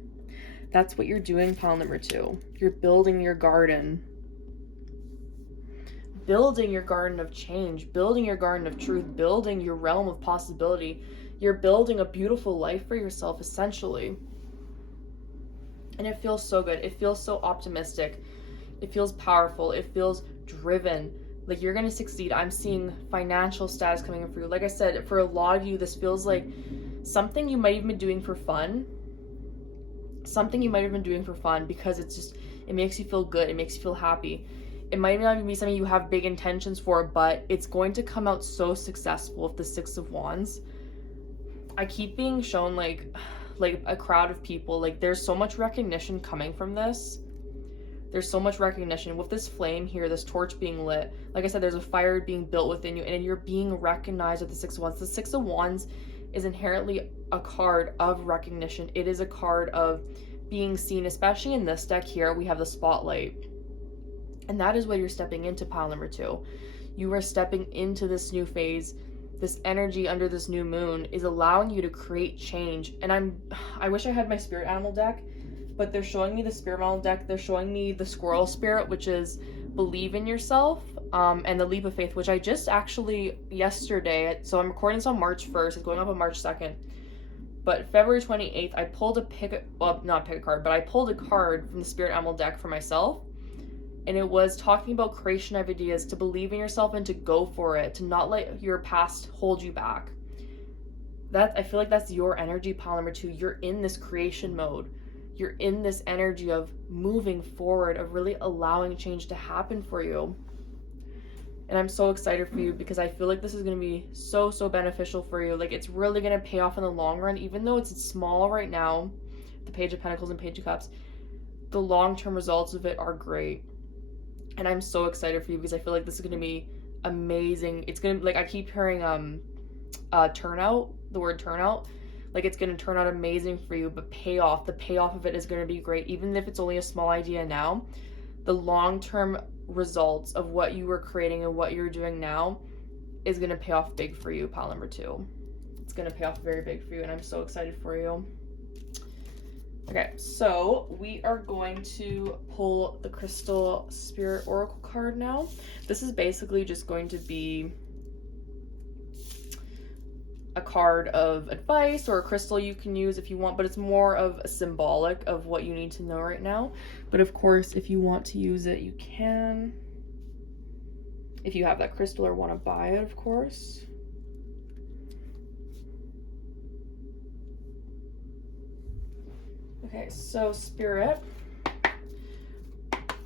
That's what you're doing, pile number 2. You're building your garden. Building your garden of change, building your garden of truth, building your realm of possibility. You're building a beautiful life for yourself, essentially. And it feels so good. It feels so optimistic. It feels powerful. It feels driven. Like you're going to succeed. I'm seeing financial status coming in for you. Like I said, for a lot of you, this feels like something you might even be doing for fun. Something you might have been doing for fun because it's just, it makes you feel good. It makes you feel happy. It might not even be something you have big intentions for, but it's going to come out so successful with the 6 of Wands. I keep being shown like a crowd of people. Like there's so much recognition coming from this. There's so much recognition with this flame here, this torch being lit. Like I said, there's a fire being built within you, and you're being recognized with the 6 of Wands. The 6 of Wands is inherently a card of recognition. It is a card of being seen, especially in this deck here. We have the spotlight. And that is what you're stepping into, pile number 2. You are stepping into this new phase. This energy under this new moon is allowing you to create change. And I wish I had my spirit animal deck, but they're showing me the spirit animal deck. They're showing me the squirrel spirit, which is believe in yourself, and the leap of faith, which I just actually yesterday, so I'm recording this on March 1st, it's going up on March 2nd, but February 28th, I pulled not a card, but I pulled a card from the spirit animal deck for myself. And it was talking about creation of ideas, to believe in yourself and to go for it, to not let your past hold you back. That, I feel like that's your energy, pile number 2. You're in this creation mode. You're in this energy of moving forward, of really allowing change to happen for you. And I'm so excited for you because I feel like this is going to be so, so beneficial for you. Like it's really going to pay off in the long run, even though it's small right now, the Page of Pentacles and Page of Cups. The long-term results of it are great. And I'm so excited for you because I feel like this is going to be amazing. It's going to, like, I keep hearing turnout, the word turnout. Like, it's going to turn out amazing for you, but the payoff of it is going to be great. Even if it's only a small idea now, the long-term results of what you were creating and what you're doing now is going to pay off big for you, pile number 2. It's going to pay off very big for you, and I'm so excited for you. Okay, so we are going to pull the Crystal Spirit Oracle card now. This is basically just going to be a card of advice or a crystal you can use if you want, but it's more of a symbolic of what you need to know right now. But of course, if you want to use it, you can. If you have that crystal or want to buy it, of course. Okay, so Spirit,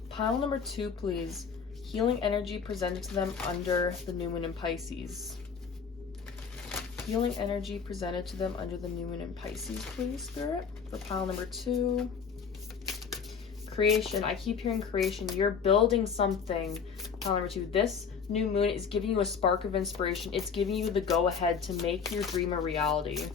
pile number 2, please. Healing energy presented to them under the new moon in Pisces. Healing energy presented to them under the new moon in Pisces, please, Spirit, for pile number 2. Creation, I keep hearing creation. You're building something, pile number 2. This new moon is giving you a spark of inspiration. It's giving you the go-ahead to make your dream a reality.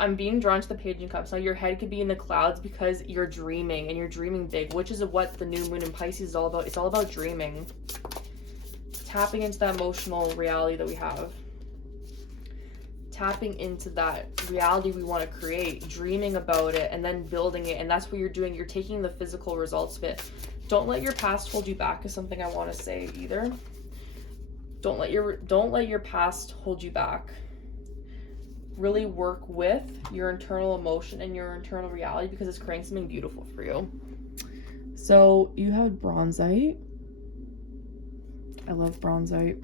I'm being drawn to the Page of Cups. Now your head could be in the clouds because you're dreaming, and you're dreaming big, which is what the new moon in Pisces is all about. It's all about dreaming. Tapping into that emotional reality that we have. Tapping into that reality we want to create, dreaming about it, and then building it. And that's what you're doing. You're taking the physical results of it. Don't let your past hold you back is something I want to say either. Don't let your past hold you back. really work with your internal emotion and your internal reality, because it's creating something beautiful for you. So you have bronzite. I love bronzite.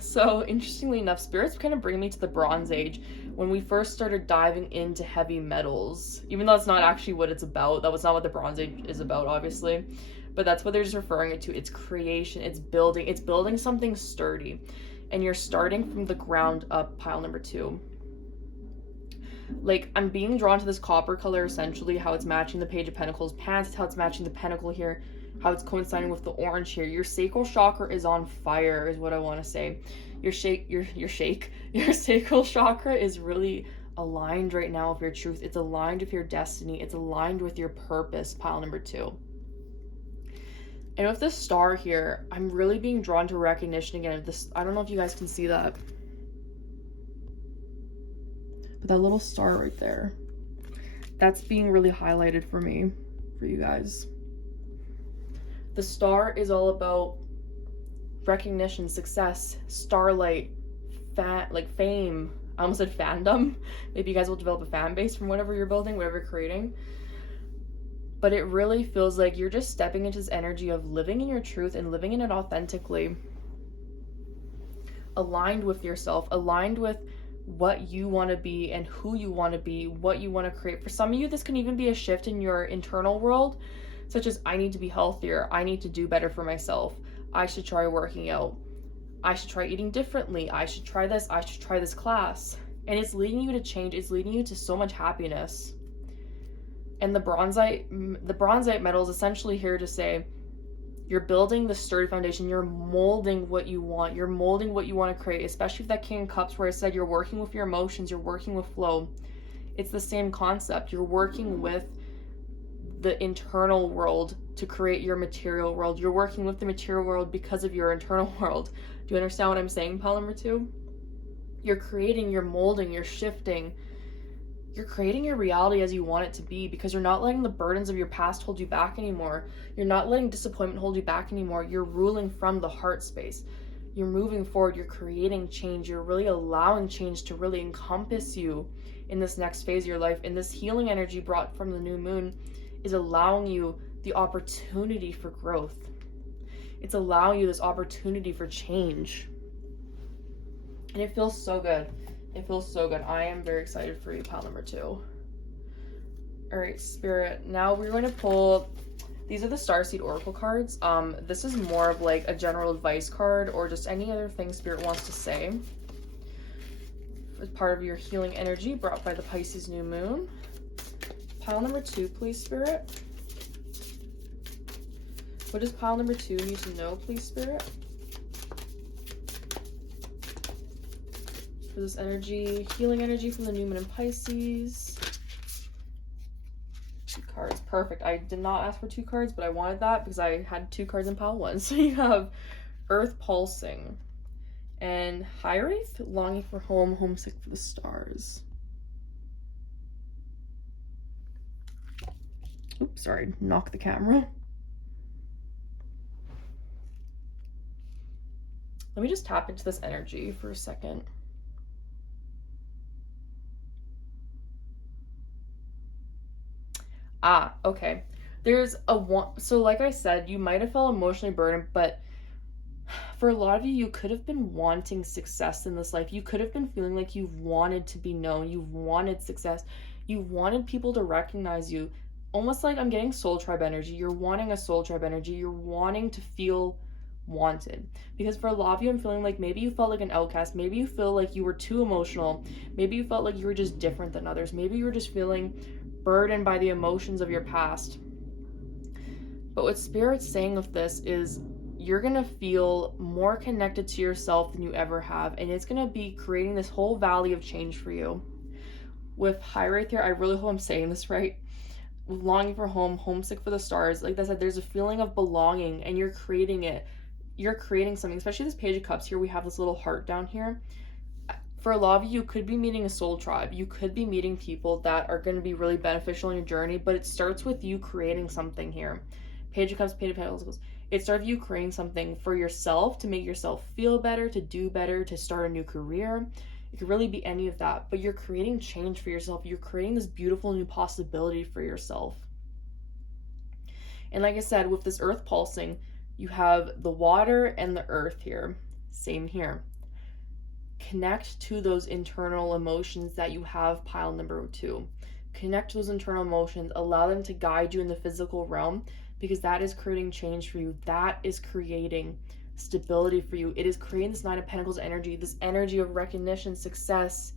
So interestingly enough, spirits kind of bring me to the Bronze Age, when we first started diving into heavy metals. Even though it's not actually what it's about, that was not what the Bronze Age is about, obviously, but that's what they're just referring it to. It's creation, it's building something sturdy, and you're starting from the ground up. Pile number 2. Like, I'm being drawn to this copper color, essentially how it's matching the Page of Pentacles pants, how it's matching the pentacle here, how it's coinciding with the orange here. Your sacral chakra is on fire, is what I want to say. Your sacral chakra is really aligned right now with your truth. It's aligned with your destiny. It's aligned with your purpose. Pile number 2. And with this star here, I'm really being drawn to recognition again. This, I don't know if you guys can see that, but that little star right there, that's being really highlighted for me, for you guys. The star is all about recognition, success, starlight, fame. I almost said fandom. Maybe you guys will develop a fan base from whatever you're building, whatever you're creating. But it really feels like you're just stepping into this energy of living in your truth and living in it authentically. Aligned with yourself, aligned with what you want to be and who you want to be, what you want to create. For some of you, this can even be a shift in your internal world, such as, I need to be healthier, I need to do better for myself, I should try working out, I should try eating differently, I should try this, I should try this class. And it's leading you to change, it's leading you to so much happiness. And the bronzite metal is essentially here to say, you're building the sturdy foundation, you're molding what you want, you're molding what you want to create, especially with that King of Cups, where I said you're working with your emotions, you're working with flow. It's the same concept. You're working with the internal world to create your material world. You're working with the material world because of your internal world. Do you understand what I'm saying, pile number 2? You're creating, you're molding, you're shifting. You're creating your reality as you want it to be, because you're not letting the burdens of your past hold you back anymore. You're not letting disappointment hold you back anymore. You're ruling from the heart space. You're moving forward. You're creating change. You're really allowing change to really encompass you in this next phase of your life. And this healing energy brought from the new moon is allowing you the opportunity for growth. It's allowing you this opportunity for change. And it feels so good. It feels so good. I am very excited for you, pile number 2. All right, Spirit. Now we're going to pull, these are the Starseed Oracle cards. This is more of like a general advice card, or just any other thing Spirit wants to say as part of your healing energy brought by the Pisces new moon. Pile number 2, please, Spirit. What does pile number 2 need to know, please, Spirit? For this energy, healing energy from the new moon in Pisces. 2 cards, perfect. I did not ask for 2 cards, but I wanted that because I had 2 cards in pile 1. So you have Earth Pulsing and High Wraith, Longing for Home, Homesick for the Stars. Oops, sorry, knock the camera. Let me just tap into this energy for a second. Okay. There's so like I said, you might have felt emotionally burdened, but for a lot of you, you could have been wanting success in this life. You could have been feeling like you've wanted to be known. You've wanted success. You wanted people to recognize you. Almost like I'm getting soul tribe energy. You're wanting a soul tribe energy. You're wanting to feel wanted. Because for a lot of you, I'm feeling like maybe you felt like an outcast. Maybe you feel like you were too emotional. Maybe you felt like you were just different than others. Maybe you were just feeling burdened by the emotions of your past. But what Spirit's saying with this is you're going to feel more connected to yourself than you ever have. And it's going to be creating this whole valley of change for you. With High Wraith here, I really hope I'm saying this right. Longing for home, homesick for the stars. Like I said, there's a feeling of belonging and you're creating it. You're creating something, especially this Page of Cups here. We have this little heart down here. For a lot of you, you could be meeting a soul tribe. You could be meeting people that are going to be really beneficial in your journey, but it starts with you creating something here. Page of Cups, Page of Pentacles. It started you creating something for yourself to make yourself feel better, to do better, to start a new career. It could really be any of that, but you're creating change for yourself. You're creating this beautiful new possibility for yourself. And like I said, with this earth pulsing, you have the water and the earth here. Same here. Connect to those internal emotions that you have, pile number 2. Connect to those internal emotions. Allow them to guide you in the physical realm, because that is creating change for you. That is creating stability for you. It is creating this 9 of Pentacles energy, this energy of recognition, success.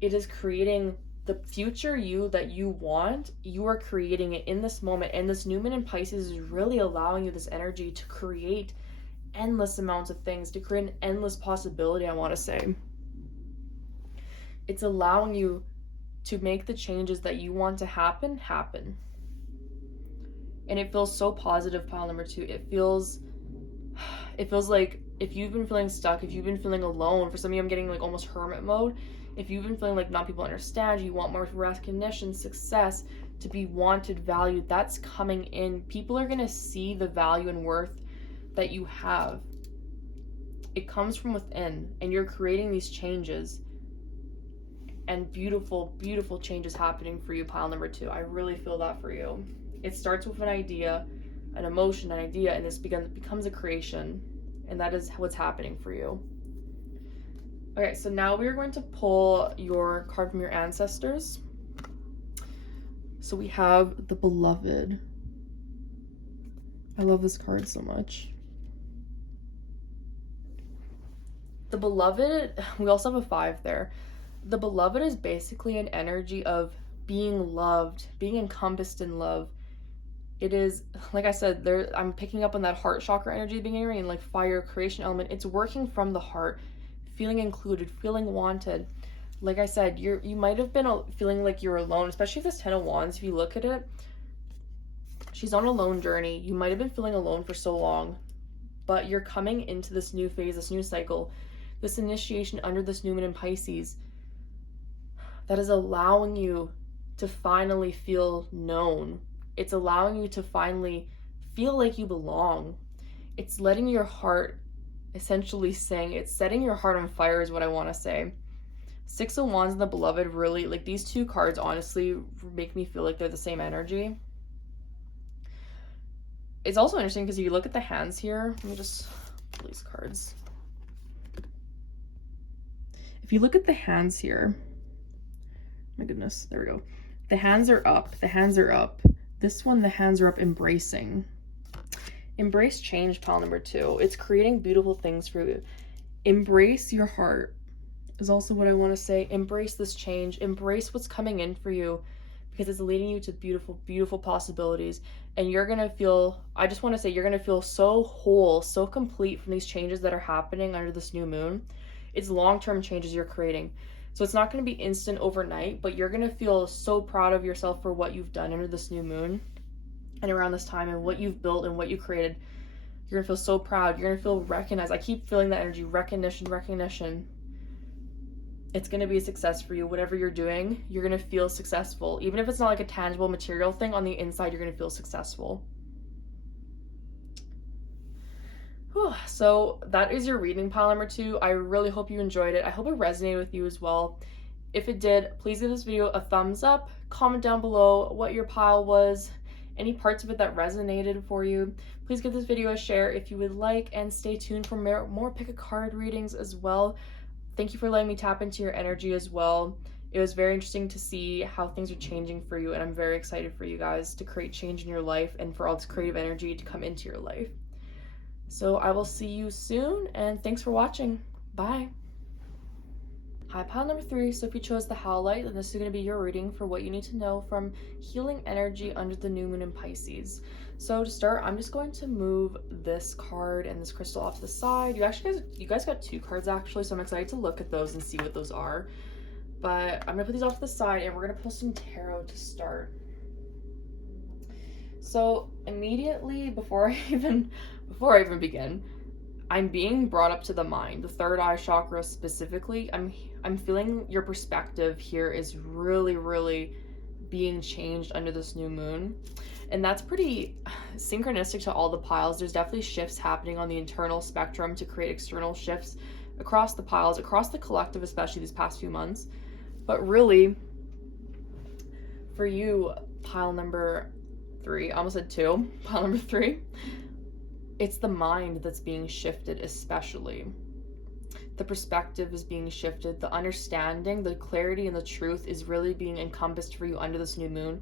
It is creating the future you that you want. You are creating it in this moment. And this new moon in Pisces is really allowing you this energy to create endless amounts of things, to create an endless possibility, I want to say. It's allowing you to make the changes that you want to happen. And it feels so positive, pile number 2. It feels like if you've been feeling stuck, if you've been feeling alone, for some of you I'm getting like almost hermit mode. If you've been feeling like not people understand you, want more recognition, success, to be wanted, valued, that's coming in. People are going to see the value and worth that you have. It comes from within, and you're creating these changes, and beautiful, beautiful changes happening for you, pile number 2. I really feel that for you. It starts with an idea, an emotion, an idea, and this becomes a creation, and that is what's happening for you. Okay, so now we are going to pull your card from your ancestors. So we have the Beloved. I love this card so much. The Beloved, we also have a 5 there. The Beloved is basically an energy of being loved, being encompassed in love. It is, like I said, I'm picking up on that heart chakra energy being and like fire, creation element. It's working from the heart, feeling included, feeling wanted. Like I said, you might have been feeling like you're alone, especially with this 10 of Wands. If you look at it, she's on a lone journey. You might have been feeling alone for so long, but you're coming into this new phase, this new cycle, this initiation under this new moon in Pisces that is allowing you to finally feel known. It's allowing you to finally feel like you belong. It's letting your heart essentially sing. It's setting your heart on fire is what I want to say. 6 of Wands and the Beloved, really, like these two cards honestly make me feel like they're the same energy. It's also interesting because if you look at the hands here, let me just pull these cards. If you look at the hands here, my goodness, there we go. The hands are up. The hands are up. This one, the hands are up, embracing. Embrace change, pile number 2. It's creating beautiful things for you. Embrace your heart is also what I want to say. Embrace this change. Embrace what's coming in for you, because it's leading you to beautiful, beautiful possibilities. And you're going to feel, I just want to say, you're going to feel so whole, so complete from these changes that are happening under this new moon. It's long-term changes you're creating. So it's not going to be instant overnight, but you're going to feel so proud of yourself for what you've done under this new moon and around this time, and what you've built and what you created. You're going to feel so proud. You're going to feel recognized. I keep feeling that energy, recognition. It's going to be a success for you. Whatever you're doing, you're going to feel successful. Even if it's not like a tangible material thing, on the inside, you're going to feel successful. So that is your reading, pile number 2. I really hope you enjoyed it. I hope it resonated with you as well. If it did, please give this video a thumbs up. Comment down below what your pile was, any parts of it that resonated for you. Please give this video a share if you would like, and stay tuned for more pick a card readings as well. Thank you for letting me tap into your energy as well. It was very interesting to see how things are changing for you, and I'm very excited for you guys to create change in your life and for all this creative energy to come into your life. So I will see you soon, and thanks for watching. Bye. Hi, pile number 3. So if you chose the Howlite, then this is going to be your reading for what you need to know from healing energy under the new moon in Pisces. So to start, I'm just going to move this card and this crystal off to the side. You guys got 2 cards actually, so I'm excited to look at those and see what those are. But I'm gonna put these off to the side, and we're gonna pull some tarot to start. So immediately before I even begin, I'm being brought up to the mind, the third eye chakra specifically. I'm feeling your perspective here is really, really being changed under this new moon. And that's pretty synchronistic to all the piles. There's definitely shifts happening on the internal spectrum to create external shifts across the piles, across the collective, especially these past few months. But really, for you, pile number 3, I almost said 2, pile number 3, it's the mind that's being shifted, especially. The perspective is being shifted. The understanding, the clarity, and the truth is really being encompassed for you under this new moon.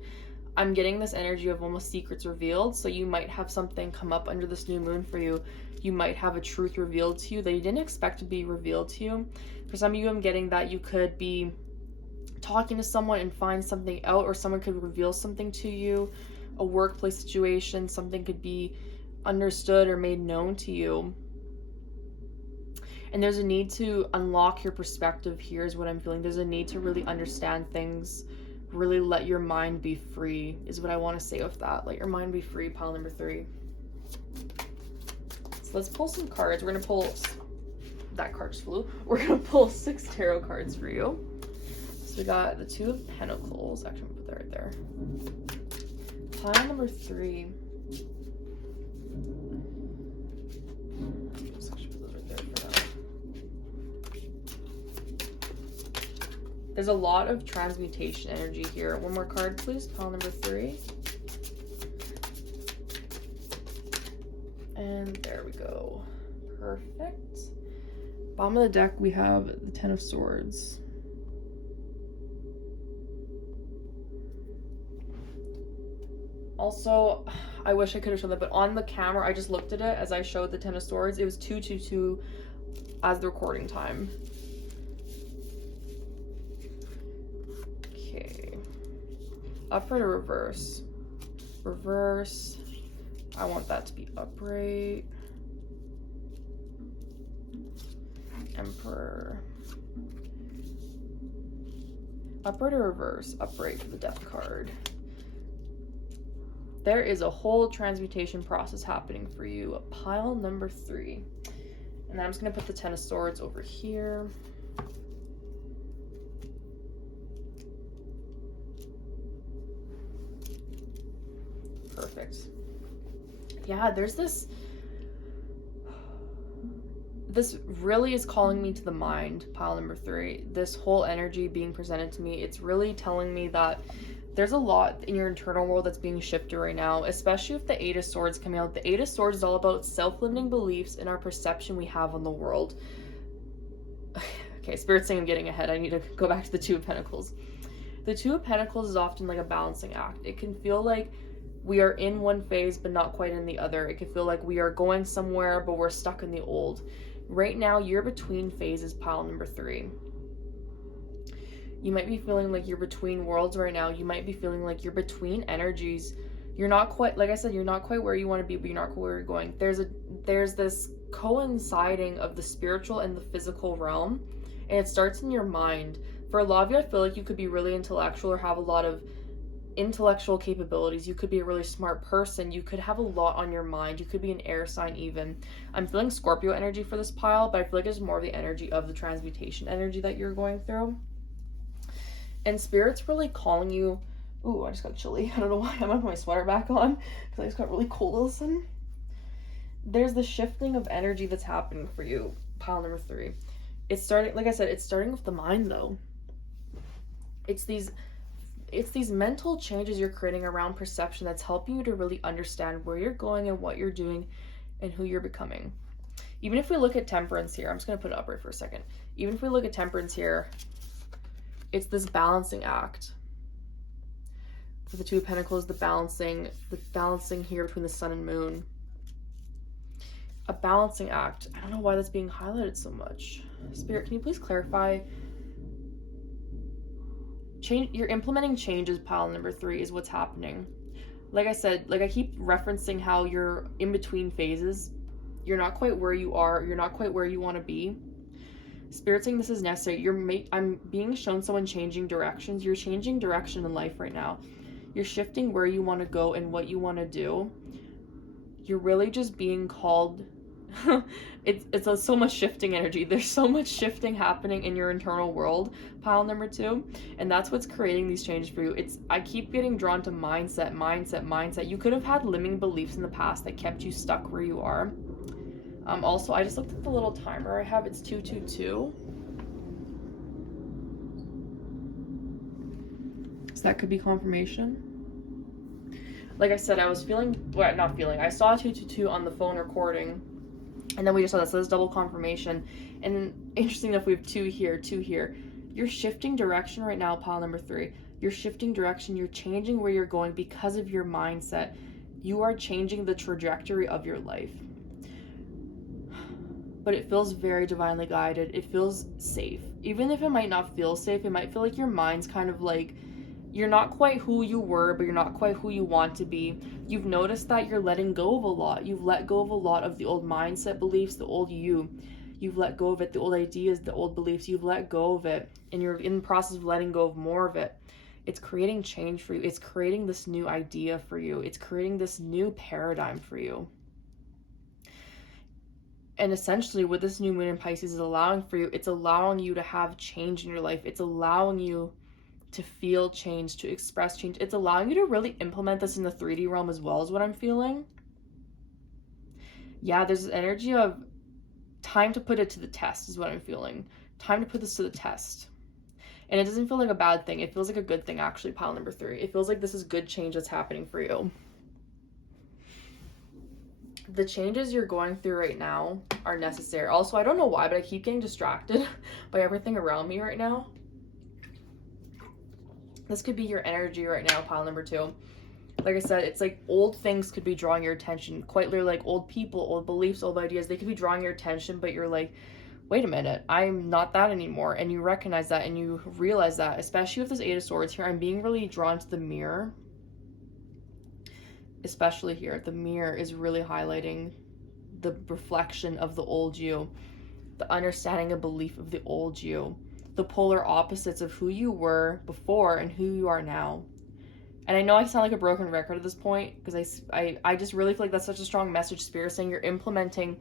I'm getting this energy of almost secrets revealed, so you might have something come up under this new moon for you. You might have a truth revealed to you that you didn't expect to be revealed to you. For some of you, I'm getting that you could be talking to someone and find something out, or someone could reveal something to you, a workplace situation, something could be understood or made known to you. And there's a need to unlock your perspective here is what I'm feeling. There's a need to really understand things, really let your mind be free is what I want to say with that. Let your mind be free, pile number 3. So let's pull some cards. We're going to pull, that card just flew. We're going to pull 6 tarot cards for you. So we got the 2 of Pentacles. Actually, I'm going to put that right there. Pile number 3. There's a lot of transmutation energy here. One more card, please. Pile number 3. And there we go. Perfect. Bottom of the deck, we have the 10 of Swords. Also, I wish I could have shown that, but on the camera, I just looked at it as I showed the 10 of Swords. It was 222 as the recording time. Upright or reverse? Reverse. I want that to be upright. Emperor. Upright or reverse? Upright for the Death card. There is a whole transmutation process happening for you. Pile number 3. And then I'm just going to put the 10 of Swords over here. Perfect. Yeah, there's this really is calling me to the mind, pile number 3. This whole energy being presented to me, it's really telling me that there's a lot in your internal world that's being shifted right now, especially with the 8 of Swords coming out. The 8 of Swords is all about self-limiting beliefs and our perception we have on the world. Okay, Spirit's saying I'm getting ahead. I need to go back to the 2 of Pentacles. The 2 of Pentacles is often like a balancing act. It can feel like we are in one phase but not quite in the other. It can feel like we are going somewhere but we're stuck in the old. Right now, you're between phases, pile number 3. You might be feeling like you're between worlds right now. You might be feeling like you're between energies. You're not quite, like I said, you're not quite where you want to be, but you're not quite where you're going. There's this coinciding of the spiritual and the physical realm, and it starts in your mind. For a lot of you, I feel like you could be really intellectual or have a lot of intellectual capabilities. You could be a really smart person. You could have a lot on your mind. You could be an air sign even. I'm feeling Scorpio energy for this pile, but I feel like it's more of the energy of the transmutation energy that you're going through. And Spirit's really calling you. Ooh, I just got chilly. I don't know why. I'm gonna put my sweater back on because I just got really cold all of a sudden. There's the shifting of energy that's happening for you, pile number 3. It's starting, like I said, it's starting with the mind though. It's these mental changes you're creating around perception that's helping you to really understand where you're going and what you're doing and who you're becoming. Even if we look at Temperance here, I'm just going to put it upright for a second. Even if we look at Temperance here, it's this balancing act. For the 2 of Pentacles, the balancing here between the sun and moon. A balancing act. I don't know why that's being highlighted so much. Spirit, can you please clarify? You're implementing changes, pile number 3 is what's happening. Like I said, like I keep referencing how you're in between phases. You're not quite where you are. You're not quite where you want to be. Spirit saying this is necessary. I'm being shown someone changing directions. You're changing direction in life right now. You're shifting where you want to go and what you want to do. You're really just being called. it's so much shifting energy. There's so much shifting happening in your internal world, pile number 2, and that's what's creating these changes for you. I keep getting drawn to mindset. You could have had limiting beliefs in the past that kept you stuck where you are. Also, I just looked at the little timer I have. It's 222. So that could be confirmation. Like I said, I was I saw 222 on the phone recording, and then we just saw that, so that's double confirmation. And then, interesting enough, we have 2 here. You're shifting direction right now, pile number 3. You're shifting direction, you're changing where you're going because of your mindset. You are changing the trajectory of your life. But it feels very divinely guided. It feels safe. Even if it might not feel safe, it might feel like your mind's kind of like, you're not quite who you were, but you're not quite who you want to be. You've noticed that you're letting go of a lot. You've let go of a lot of the old mindset beliefs, the old you. You've let go of it, the old ideas, the old beliefs. You've let go of it, and you're in the process of letting go of more of it. It's creating change for you. It's creating this new idea for you. It's creating this new paradigm for you. And essentially what this new moon in Pisces is allowing for you, it's allowing you to have change in your life. It's allowing you to feel change, to express change. It's allowing you to really implement this in the 3D realm as well, is what I'm feeling. Yeah, there's this energy of time to put it to the test is what I'm feeling. Time to put this to the test. And it doesn't feel like a bad thing. It feels like a good thing, actually, pile number 3. It feels like this is good change that's happening for you. The changes you're going through right now are necessary. Also, I don't know why, but I keep getting distracted by everything around me right now. This could be your energy right now, pile number 2. Like I said, it's like old things could be drawing your attention. Quite literally, like old people, old beliefs, old ideas. They could be drawing your attention, but you're like, wait a minute, I'm not that anymore. And you recognize that and you realize that, especially with this 8 of Swords here, I'm being really drawn to the mirror. Especially here, the mirror is really highlighting the reflection of the old you, the understanding and belief of the old you, the polar opposites of who you were before and who you are now. And I know I sound like a broken record at this point, because I just really feel like that's such a strong message, Spirit, saying you're implementing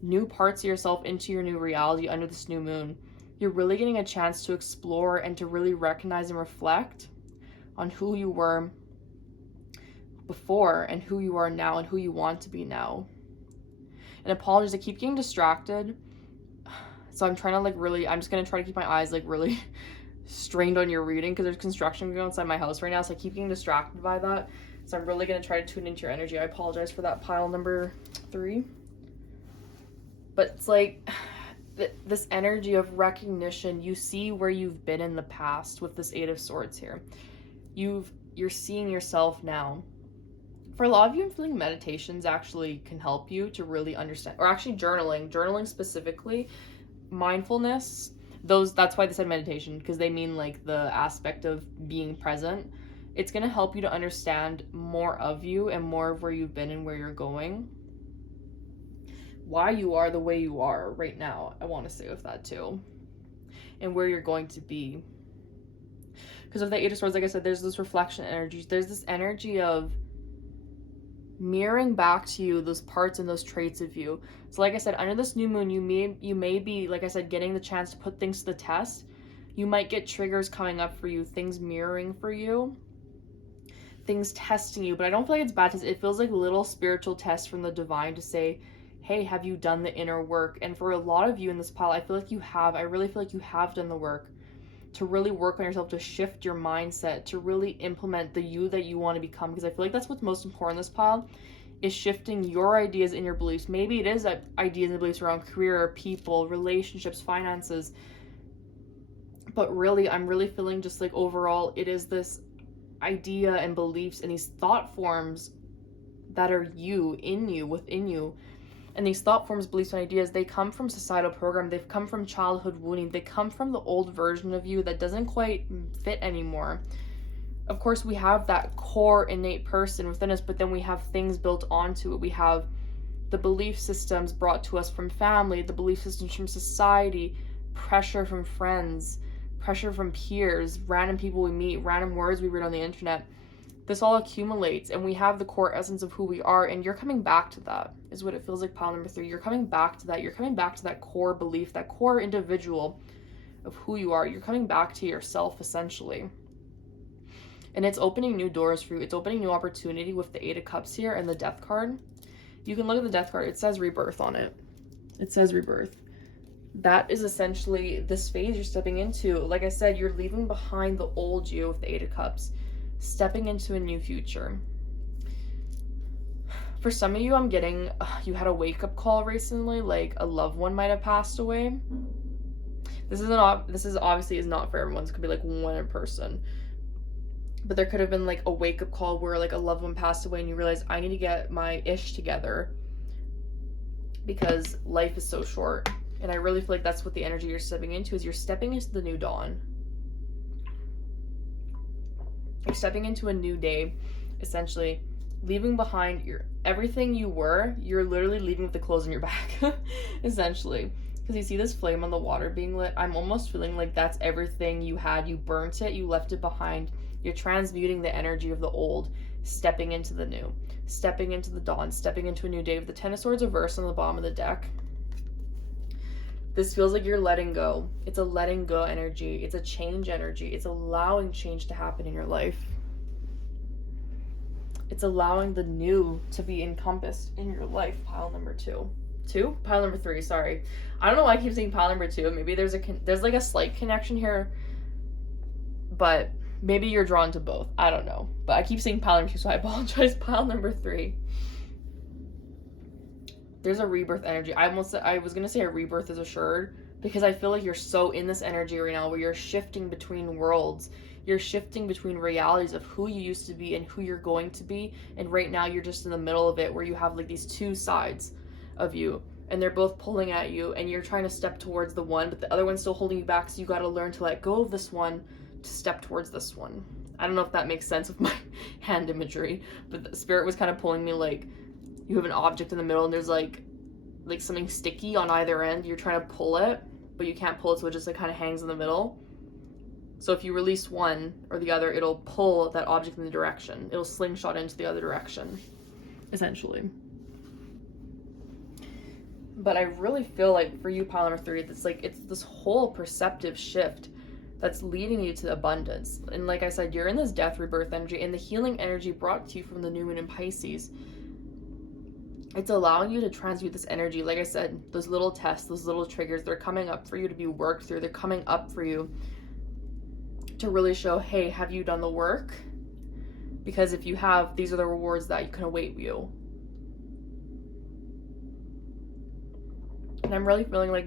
new parts of yourself into your new reality under this new moon. You're really getting a chance to explore and to really recognize and reflect on who you were before and who you are now and who you want to be now. And apologies, I keep getting distracted, so I'm trying to I'm just gonna try to keep my eyes really strained on your reading, because there's construction going on inside my house right now, so I keep getting distracted by that. So I'm really gonna try to tune into your energy. I apologize for that, pile number 3. But it's like this energy of recognition. You see where you've been in the past with this 8 of Swords here. You're seeing yourself now. For a lot of you, I'm feeling meditations actually can help you to really understand, or actually journaling specifically, mindfulness. That's why they said meditation, because they mean like the aspect of being present. It's going to help you to understand more of you and more of where you've been and where you're going. Why you are the way you are right now, I want to say with that too. And where you're going to be. Because of the 8 of Swords, like I said, there's this reflection energy. There's this energy of mirroring back to you those parts and those traits of you. So like I said, under this new moon, you may be, like I said, getting the chance to put things to the test. You might get triggers coming up for you, things mirroring for you, things testing you. But I don't feel like it's bad tests. It feels like little spiritual tests from the divine to say, hey, have you done the inner work? And for a lot of you in this pile, I feel like you have. I really feel like you have done the work to really work on yourself, to shift your mindset, to really implement the you that you want to become. Because I feel like that's what's most important in this pile, is shifting your ideas and your beliefs. Maybe it is ideas and beliefs around career, people, relationships, finances. But really, I'm really feeling just like overall, it is this idea and beliefs and these thought forms that are you, in you, within you. And these thought forms, beliefs, and ideas, they come from societal program. They've come from childhood wounding. They come from the old version of you that doesn't quite fit anymore. Of course, we have that core innate person within us, but then we have things built onto it. We have the belief systems brought to us from family, the belief systems from society, pressure from friends, pressure from peers, random people we meet, random words we read on the internet. This all accumulates, and we have the core essence of who we are, and you're coming back to that, is what it feels like, pile number 3. You're coming back to that. You're coming back to that core belief, that core individual of who you are. You're coming back to yourself, essentially. And it's opening new doors for you. It's opening new opportunity with the 8 of Cups here and the Death card. You can look at the Death card. It says rebirth on it. It says rebirth. That is essentially this phase you're stepping into. Like I said, you're leaving behind the old you with the 8 of Cups, stepping into a new future. For some of you, I'm getting, you had a wake-up call recently, like a loved one might have passed away. This is obviously is not for everyone. This could be like one person. But there could have been like a wake-up call where like a loved one passed away and you realize, I need to get my ish together because life is so short. And I really feel like that's what the energy you're stepping into is. You're stepping into the new dawn. You're stepping into a new day, essentially leaving behind everything you were. You're literally leaving with the clothes on your back, essentially. Because you see this flame on the water being lit. I'm almost feeling like that's everything you had. You burnt it, you left it behind. You're transmuting the energy of the old, stepping into the new, stepping into the dawn, stepping into a new day. With the 10 of Swords reversed on the bottom of the deck, this feels like you're letting go. It's a letting go energy. It's a change energy. It's allowing change to happen in your life. It's allowing the new to be encompassed in your life. Pile number 2. Pile number 3, sorry. I don't know why I keep saying pile number 2. Maybe there's like a slight connection here, but maybe you're drawn to both. I don't know. But I keep saying pile number 2, so I apologize. Pile number 3. There's a rebirth energy. I was going to say a rebirth is assured because I feel like you're so in this energy right now where you're shifting between worlds. You're shifting between realities of who you used to be and who you're going to be. And right now you're just in the middle of it where you have like these two sides of you and they're both pulling at you and you're trying to step towards the one, but the other one's still holding you back. So you got to learn to let go of this one to step towards this one. I don't know if that makes sense with my hand imagery, but the spirit was kind of pulling me like you have an object in the middle and there's like something sticky on either end. You're trying to pull it, but you can't pull it, so it just like kind of hangs in the middle. So if you release one or the other, it'll pull that object in the direction. It'll slingshot into the other direction, essentially. But I really feel like for you, pile number 3, it's this whole perceptive shift that's leading you to abundance. And like I said, you're in this death rebirth energy, and the healing energy brought to you from the new moon in Pisces. It's allowing you to transmute this energy. Like I said, those little tests, those little triggers, they're coming up for you to be worked through. They're coming up for you to really show, hey, have you done the work? Because if you have, these are the rewards that can await you. And I'm really feeling like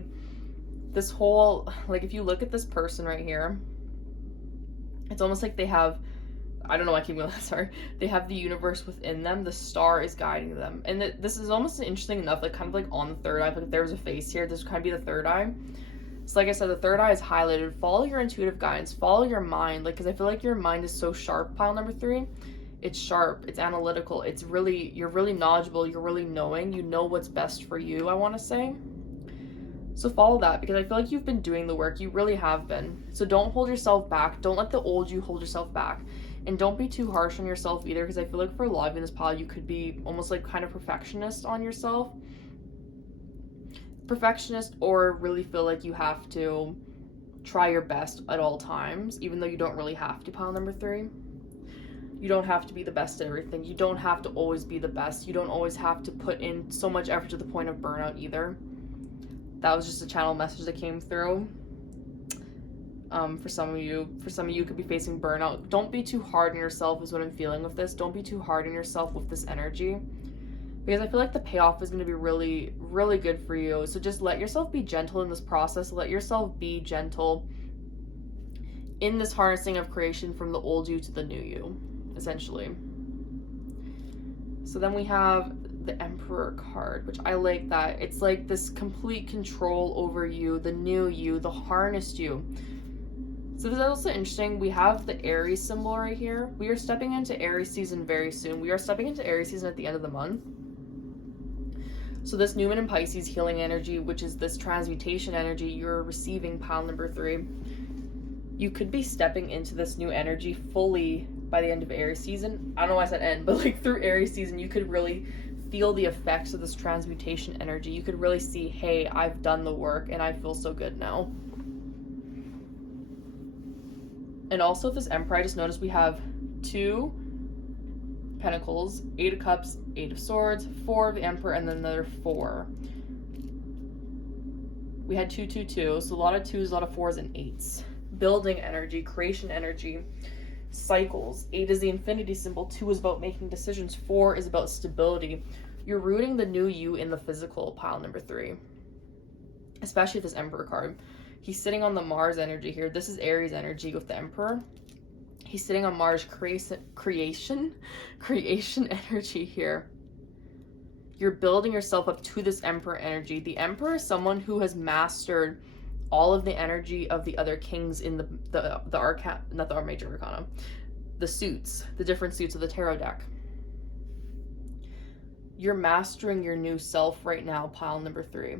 this whole, like if you look at this person right here, it's almost like they have, I don't know why I keep going, sorry. They have the universe within them. The star is guiding them. And this is almost interesting enough, like kind of like on the third eye. Like if there was a face here, this would kind of be the third eye. So like I said, the third eye is highlighted. Follow your intuitive guidance. Follow your mind. Like, because I feel like your mind is so sharp, pile number 3. It's sharp. It's analytical. It's really, you're really knowledgeable. You're really knowing. You know what's best for you, I want to say. So follow that, because I feel like you've been doing the work. You really have been. So don't hold yourself back. Don't let the old you hold yourself back. And don't be too harsh on yourself either, because I feel like for a lot of you in this pile, you could be almost like kind of perfectionist on yourself. Perfectionist, or really feel like you have to try your best at all times, even though you don't really have to, pile number 3. You don't have to be the best at everything. You don't have to always be the best. You don't always have to put in so much effort to the point of burnout either. That was just a channel message that came through. For some of you could be facing burnout. Don't be too hard on yourself is what I'm feeling with this. Don't be too hard on yourself with this energy, because I feel like the payoff is going to be really, really good for you. So just let yourself be gentle in this process. Let yourself be gentle in this harnessing of creation from the old you to the new you, essentially. So then we have the Emperor card, which I like that. It's like this complete control over you, the new you, the harnessed you. So this is also interesting. We have the Aries symbol right here. We are stepping into Aries season very soon. We are stepping into Aries season at the end of the month. So this new moon in Pisces healing energy, which is this transmutation energy you're receiving, pile number 3. You could be stepping into this new energy fully by the end of Aries season. I don't know why I said end, but like through Aries season, you could really feel the effects of this transmutation energy. You could really see, hey, I've done the work and I feel so good now. And also with this Emperor, I just noticed we have 2 Pentacles, 8 of Cups, 8 of Swords, 4 of the Emperor, and then another 4. We had 2, 2, 2, so a lot of 2s, a lot of 4s, and 8s. Building energy, creation energy, cycles. 8 is the infinity symbol, 2 is about making decisions, 4 is about stability. You're rooting the new you in the physical, pile number 3. Especially with this Emperor card. He's sitting on the Mars energy here. This is Aries energy with the Emperor. He's sitting on Mars creation energy here. You're building yourself up to this Emperor energy. The Emperor is someone who has mastered all of the energy of the other kings in the arcana, not the major arcana, the suits, the different suits of the tarot deck. You're mastering your new self right now, pile number 3.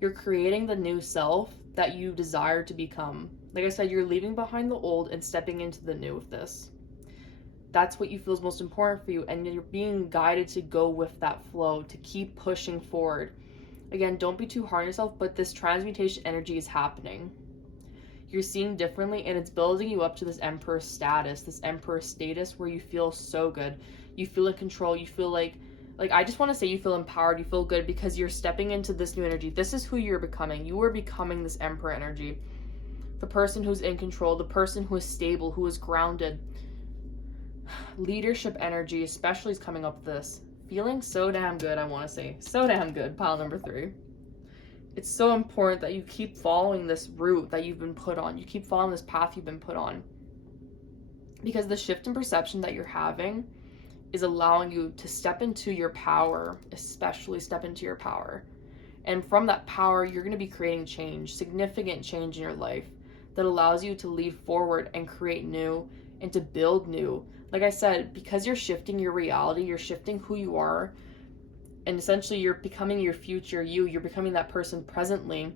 You're creating the new self that you desire to become. Like I said, you're leaving behind the old and stepping into the new with this. That's what you feel is most important for you, and you're being guided to go with that flow, to keep pushing forward. Again, don't be too hard on yourself, but this transmutation energy is happening. You're seeing differently, and it's building you up to this Emperor status, where you feel so good. You feel in control. You feel like I just want to say you feel empowered. You feel good because you're stepping into this new energy. This is who you're becoming. You are becoming this Emperor energy. The person who's in control, the person who is stable, who is grounded. Leadership energy especially is coming up with this. Feeling so damn good, I want to say. So damn good, pile number 3. It's so important that you keep following this route that you've been put on. You keep following this path you've been put on. Because the shift in perception that you're having is allowing you to step into your power, especially step into your power. And from that power, you're going to be creating change, significant change in your life that allows you to lead forward and create new and to build new. Like I said, because you're shifting your reality, you're shifting who you are, and essentially you're becoming your future you're becoming that person presently.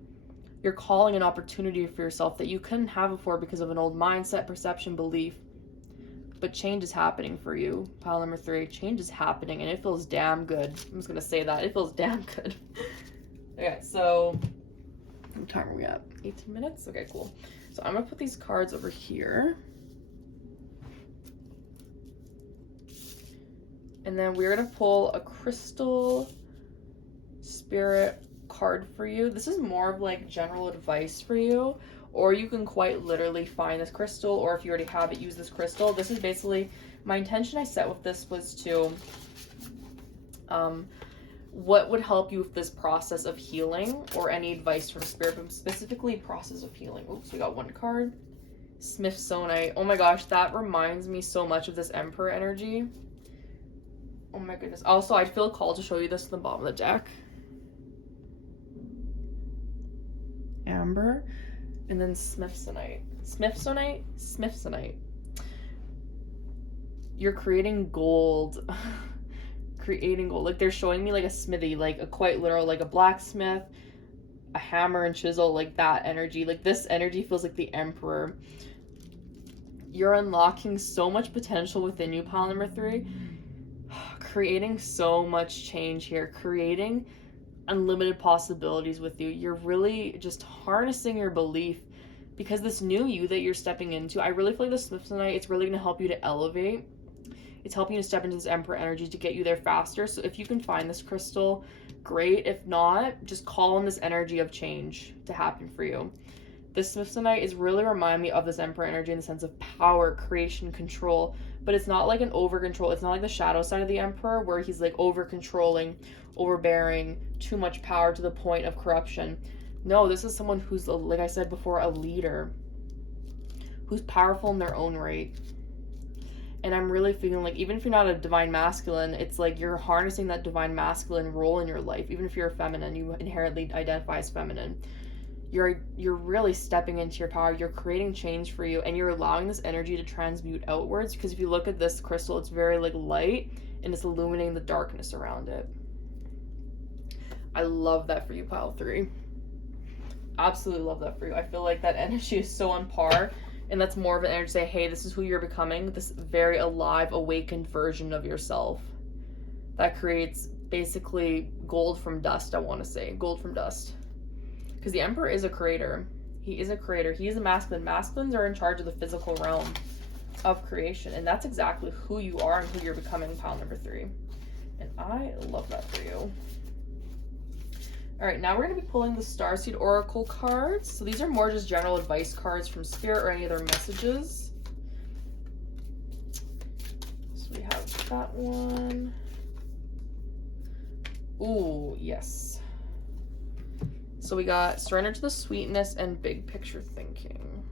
You're calling an opportunity for yourself that you couldn't have before because of an old mindset, perception, belief. But change is happening for you, pile number 3. Change is happening, and it feels damn good. I'm just going to say that. It feels damn good. Okay, so what time are we at? 18 minutes? Okay, cool. So I'm going to put these cards over here. And then we're going to pull a crystal spirit card for you. This is more of like general advice for you. Or you can quite literally find this crystal, or if you already have it, use this crystal. This is basically, my intention I set with this was to, what would help you with this process of healing, or any advice from spirit, but specifically process of healing. Oops, we got one card. Smithsonite. Oh my gosh, that reminds me so much of this Emperor energy. Oh my goodness. Also, I feel called to show you this at the bottom of the deck. Amber. And then Smithsonite. Smithsonite. You're creating gold. Creating gold. Like, they're showing me like a smithy, like a quite literal, like a blacksmith, a hammer and chisel, like that energy. Like, this energy feels like the Emperor. You're unlocking so much potential within you, pile number 3. Creating so much change here. Creating unlimited possibilities with you. You're really just harnessing your belief, because this new you that you're stepping into, I really feel like the Smithsonite, it's really going to help you to elevate. It's helping you to step into this Emperor energy to get you there faster. So if you can find this crystal, great. If not, just call on this energy of change to happen for you. This Smithsonite is really reminding me of this Emperor energy in the sense of power, creation, control. But it's not like an over control. It's not like the shadow side of the Emperor where he's like over controlling, overbearing, too much power to the point of corruption. No, this is someone who's, like I said before, a leader, who's powerful in their own right. And I'm really feeling like, even if you're not a divine masculine, it's like you're harnessing that divine masculine role in your life. Even if you're a feminine, you inherently identify as feminine. You're really stepping into your power. You're creating change for you, and you're allowing this energy to transmute outwards. Because if you look at this crystal, it's very like light, and it's illuminating the darkness around it. I love that for you, pile 3. Absolutely love that for you. I feel like that energy is so on par. And that's more of an energy to say, hey, this is who you're becoming, this very alive, awakened version of yourself that creates basically gold from dust, I want to say. Gold from dust. Because the Emperor is a creator. He is a creator. He is a masculine. Masculines are in charge of the physical realm of creation. And that's exactly who you are and who you're becoming, pile number 3. And I love that for you. All right, now we're going to be pulling the Starseed Oracle cards. So these are more just general advice cards from Spirit or any other messages. So we have that one. Ooh, yes. So we got surrender to the sweetness and big picture thinking.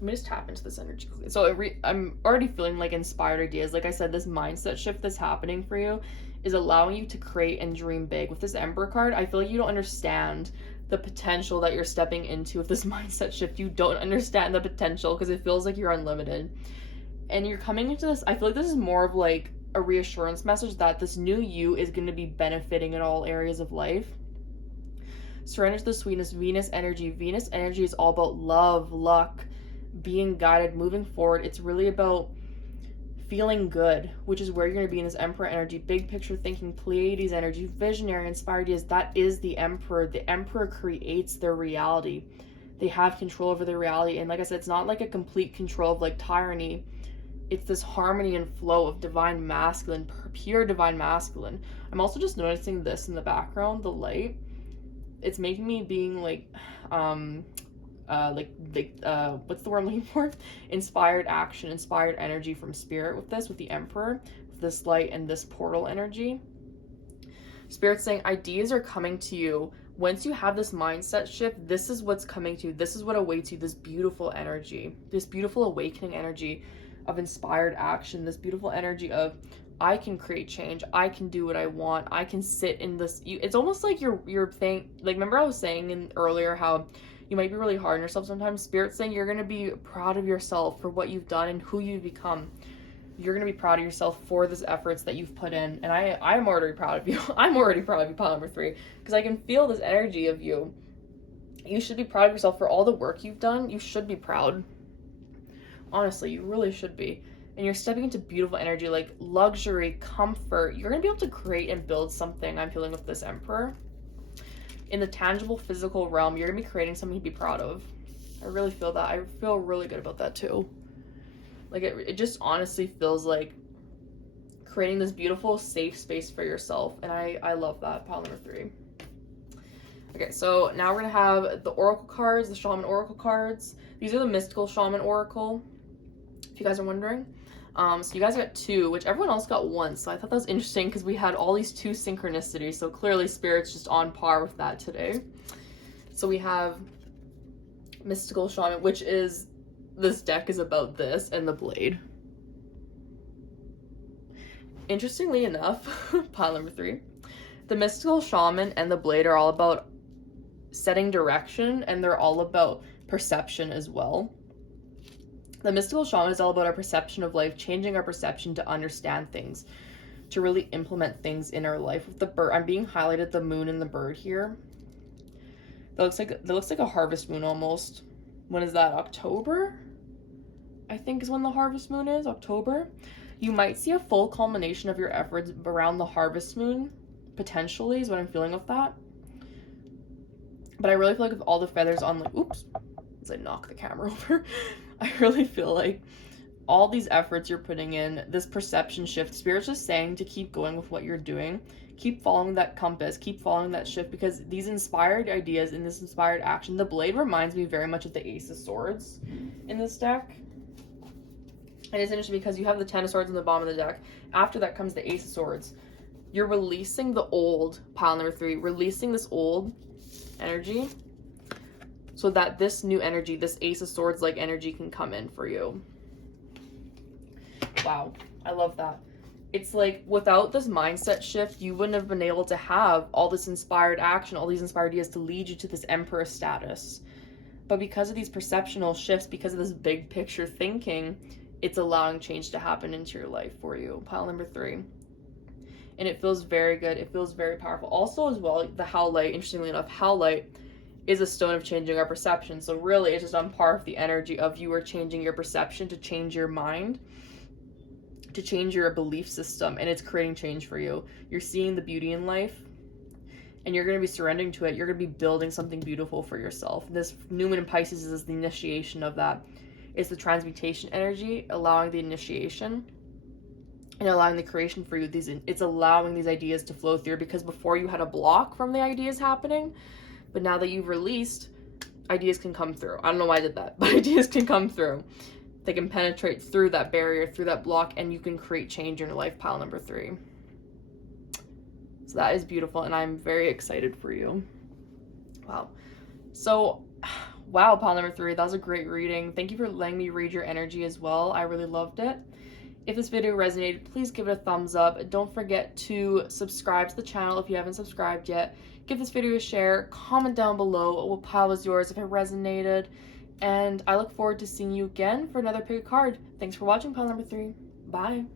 Let me just tap into this energy quickly. So I'm already feeling like inspired ideas. Like I said, this mindset shift that's happening for you is allowing you to create and dream big. With this Emperor card, I feel like you don't understand the potential that you're stepping into with this mindset shift. You don't understand the potential because it feels like you're unlimited. And you're coming into this, I feel like this is more of like a reassurance message that this new you is going to be benefiting in all areas of life. Surrender to the sweetness, Venus energy. Venus energy is all about love, luck, being guided, moving forward. It's really about feeling good, which is where you're going to be in this Emperor energy. Big picture thinking, Pleiades energy, visionary, inspired ideas. That is the Emperor. The Emperor creates their reality. They have control over their reality. And like I said, it's not like a complete control of like tyranny. It's this harmony and flow of divine masculine, pure divine masculine. I'm also just noticing this in the background, the light. It's making me being like what's the word I'm looking for? Inspired action, inspired energy from Spirit with this, with the Emperor, with this light and this portal energy. Spirit's saying ideas are coming to you. Once you have this mindset shift, this is what's coming to you. This is what awaits you, this beautiful energy, this beautiful awakening energy of inspired action, this beautiful energy of I can create change, I can do what I want, I can sit in this. It's almost like you're saying, like, remember I was saying earlier how you might be really hard on yourself sometimes. Spirit's saying you're going to be proud of yourself for what you've done and who you've become. You're going to be proud of yourself for these efforts that you've put in. And I'm already proud of you. I'm already proud of you, pile number 3, because I can feel this energy of you. You should be proud of yourself for all the work you've done. You should be proud. Honestly, you really should be. And you're stepping into beautiful energy, like luxury, comfort. You're going to be able to create and build something, I'm feeling, with this Emperor. In the tangible physical realm, you're going to be creating something to be proud of. I really feel that. I feel really good about that too. Like it just honestly feels like creating this beautiful safe space for yourself. And I love that, pile number 3. Okay, so now we're going to have the Oracle cards, the Shaman Oracle cards. These are the Mystical Shaman Oracle, if you guys are wondering. So you guys got 2, which everyone else got 1. So I thought that was interesting because we had all these 2 synchronicities. So clearly Spirit's just on par with that today. So we have Mystical Shaman, which is, this deck is about this and the blade. Interestingly enough, pile number 3, the Mystical Shaman and the blade are all about setting direction, and they're all about perception as well. The Mystical Shaman is all about our perception of life, changing our perception to understand things, to really implement things in our life. With the bird, I'm being highlighted the moon and the bird here. That looks like a harvest moon almost. When is that? October? I think is when the harvest moon is. October. You might see a full culmination of your efforts around the harvest moon, potentially, is what I'm feeling with that. But I really feel like with all the feathers on, like, oops, as I knock the camera over, I really feel like all these efforts you're putting in, this perception shift, Spirit's just saying to keep going with what you're doing. Keep following that compass, keep following that shift, because these inspired ideas and this inspired action, the blade reminds me very much of the Ace of Swords in this deck. And it's interesting because you have the 10 of Swords in the bottom of the deck. After that comes the Ace of Swords. You're releasing the old, pile number 3, releasing this old energy so that this new energy, this Ace of Swords like energy, can come in for you. Wow, I love that. It's like without this mindset shift, you wouldn't have been able to have all this inspired action, all these inspired ideas to lead you to this Emperor status. But because of these perceptional shifts, because of this big picture thinking, it's allowing change to happen into your life for you. Pile number 3. And it feels very good. It feels very powerful. Also, as well, the howlite, interestingly enough, howlite is a stone of changing our perception. So really, it's just on par with the energy of you are changing your perception to change your mind, to change your belief system, and it's creating change for you. You're seeing the beauty in life, and you're going to be surrendering to it. You're going to be building something beautiful for yourself. This new moon in Pisces is the initiation of that. It's the transmutation energy, allowing the initiation and allowing the creation for you. It's allowing these ideas to flow through, because before you had a block from the ideas happening, but now that you've released, ideas can come through. I don't know why I did that, but ideas can come through. They can penetrate through that barrier, through that block, and you can create change in your life. Pile number 3. So that is beautiful, and I'm very excited for you. Wow. So, wow, pile number 3, that was a great reading. Thank you for letting me read your energy as well. I really loved it. If this video resonated, please give it a thumbs up. Don't forget to subscribe to the channel if you haven't subscribed yet. Give this video a share. Comment down below what pile was yours if it resonated. And I look forward to seeing you again for another pick a card. Thanks for watching pile number 3. Bye.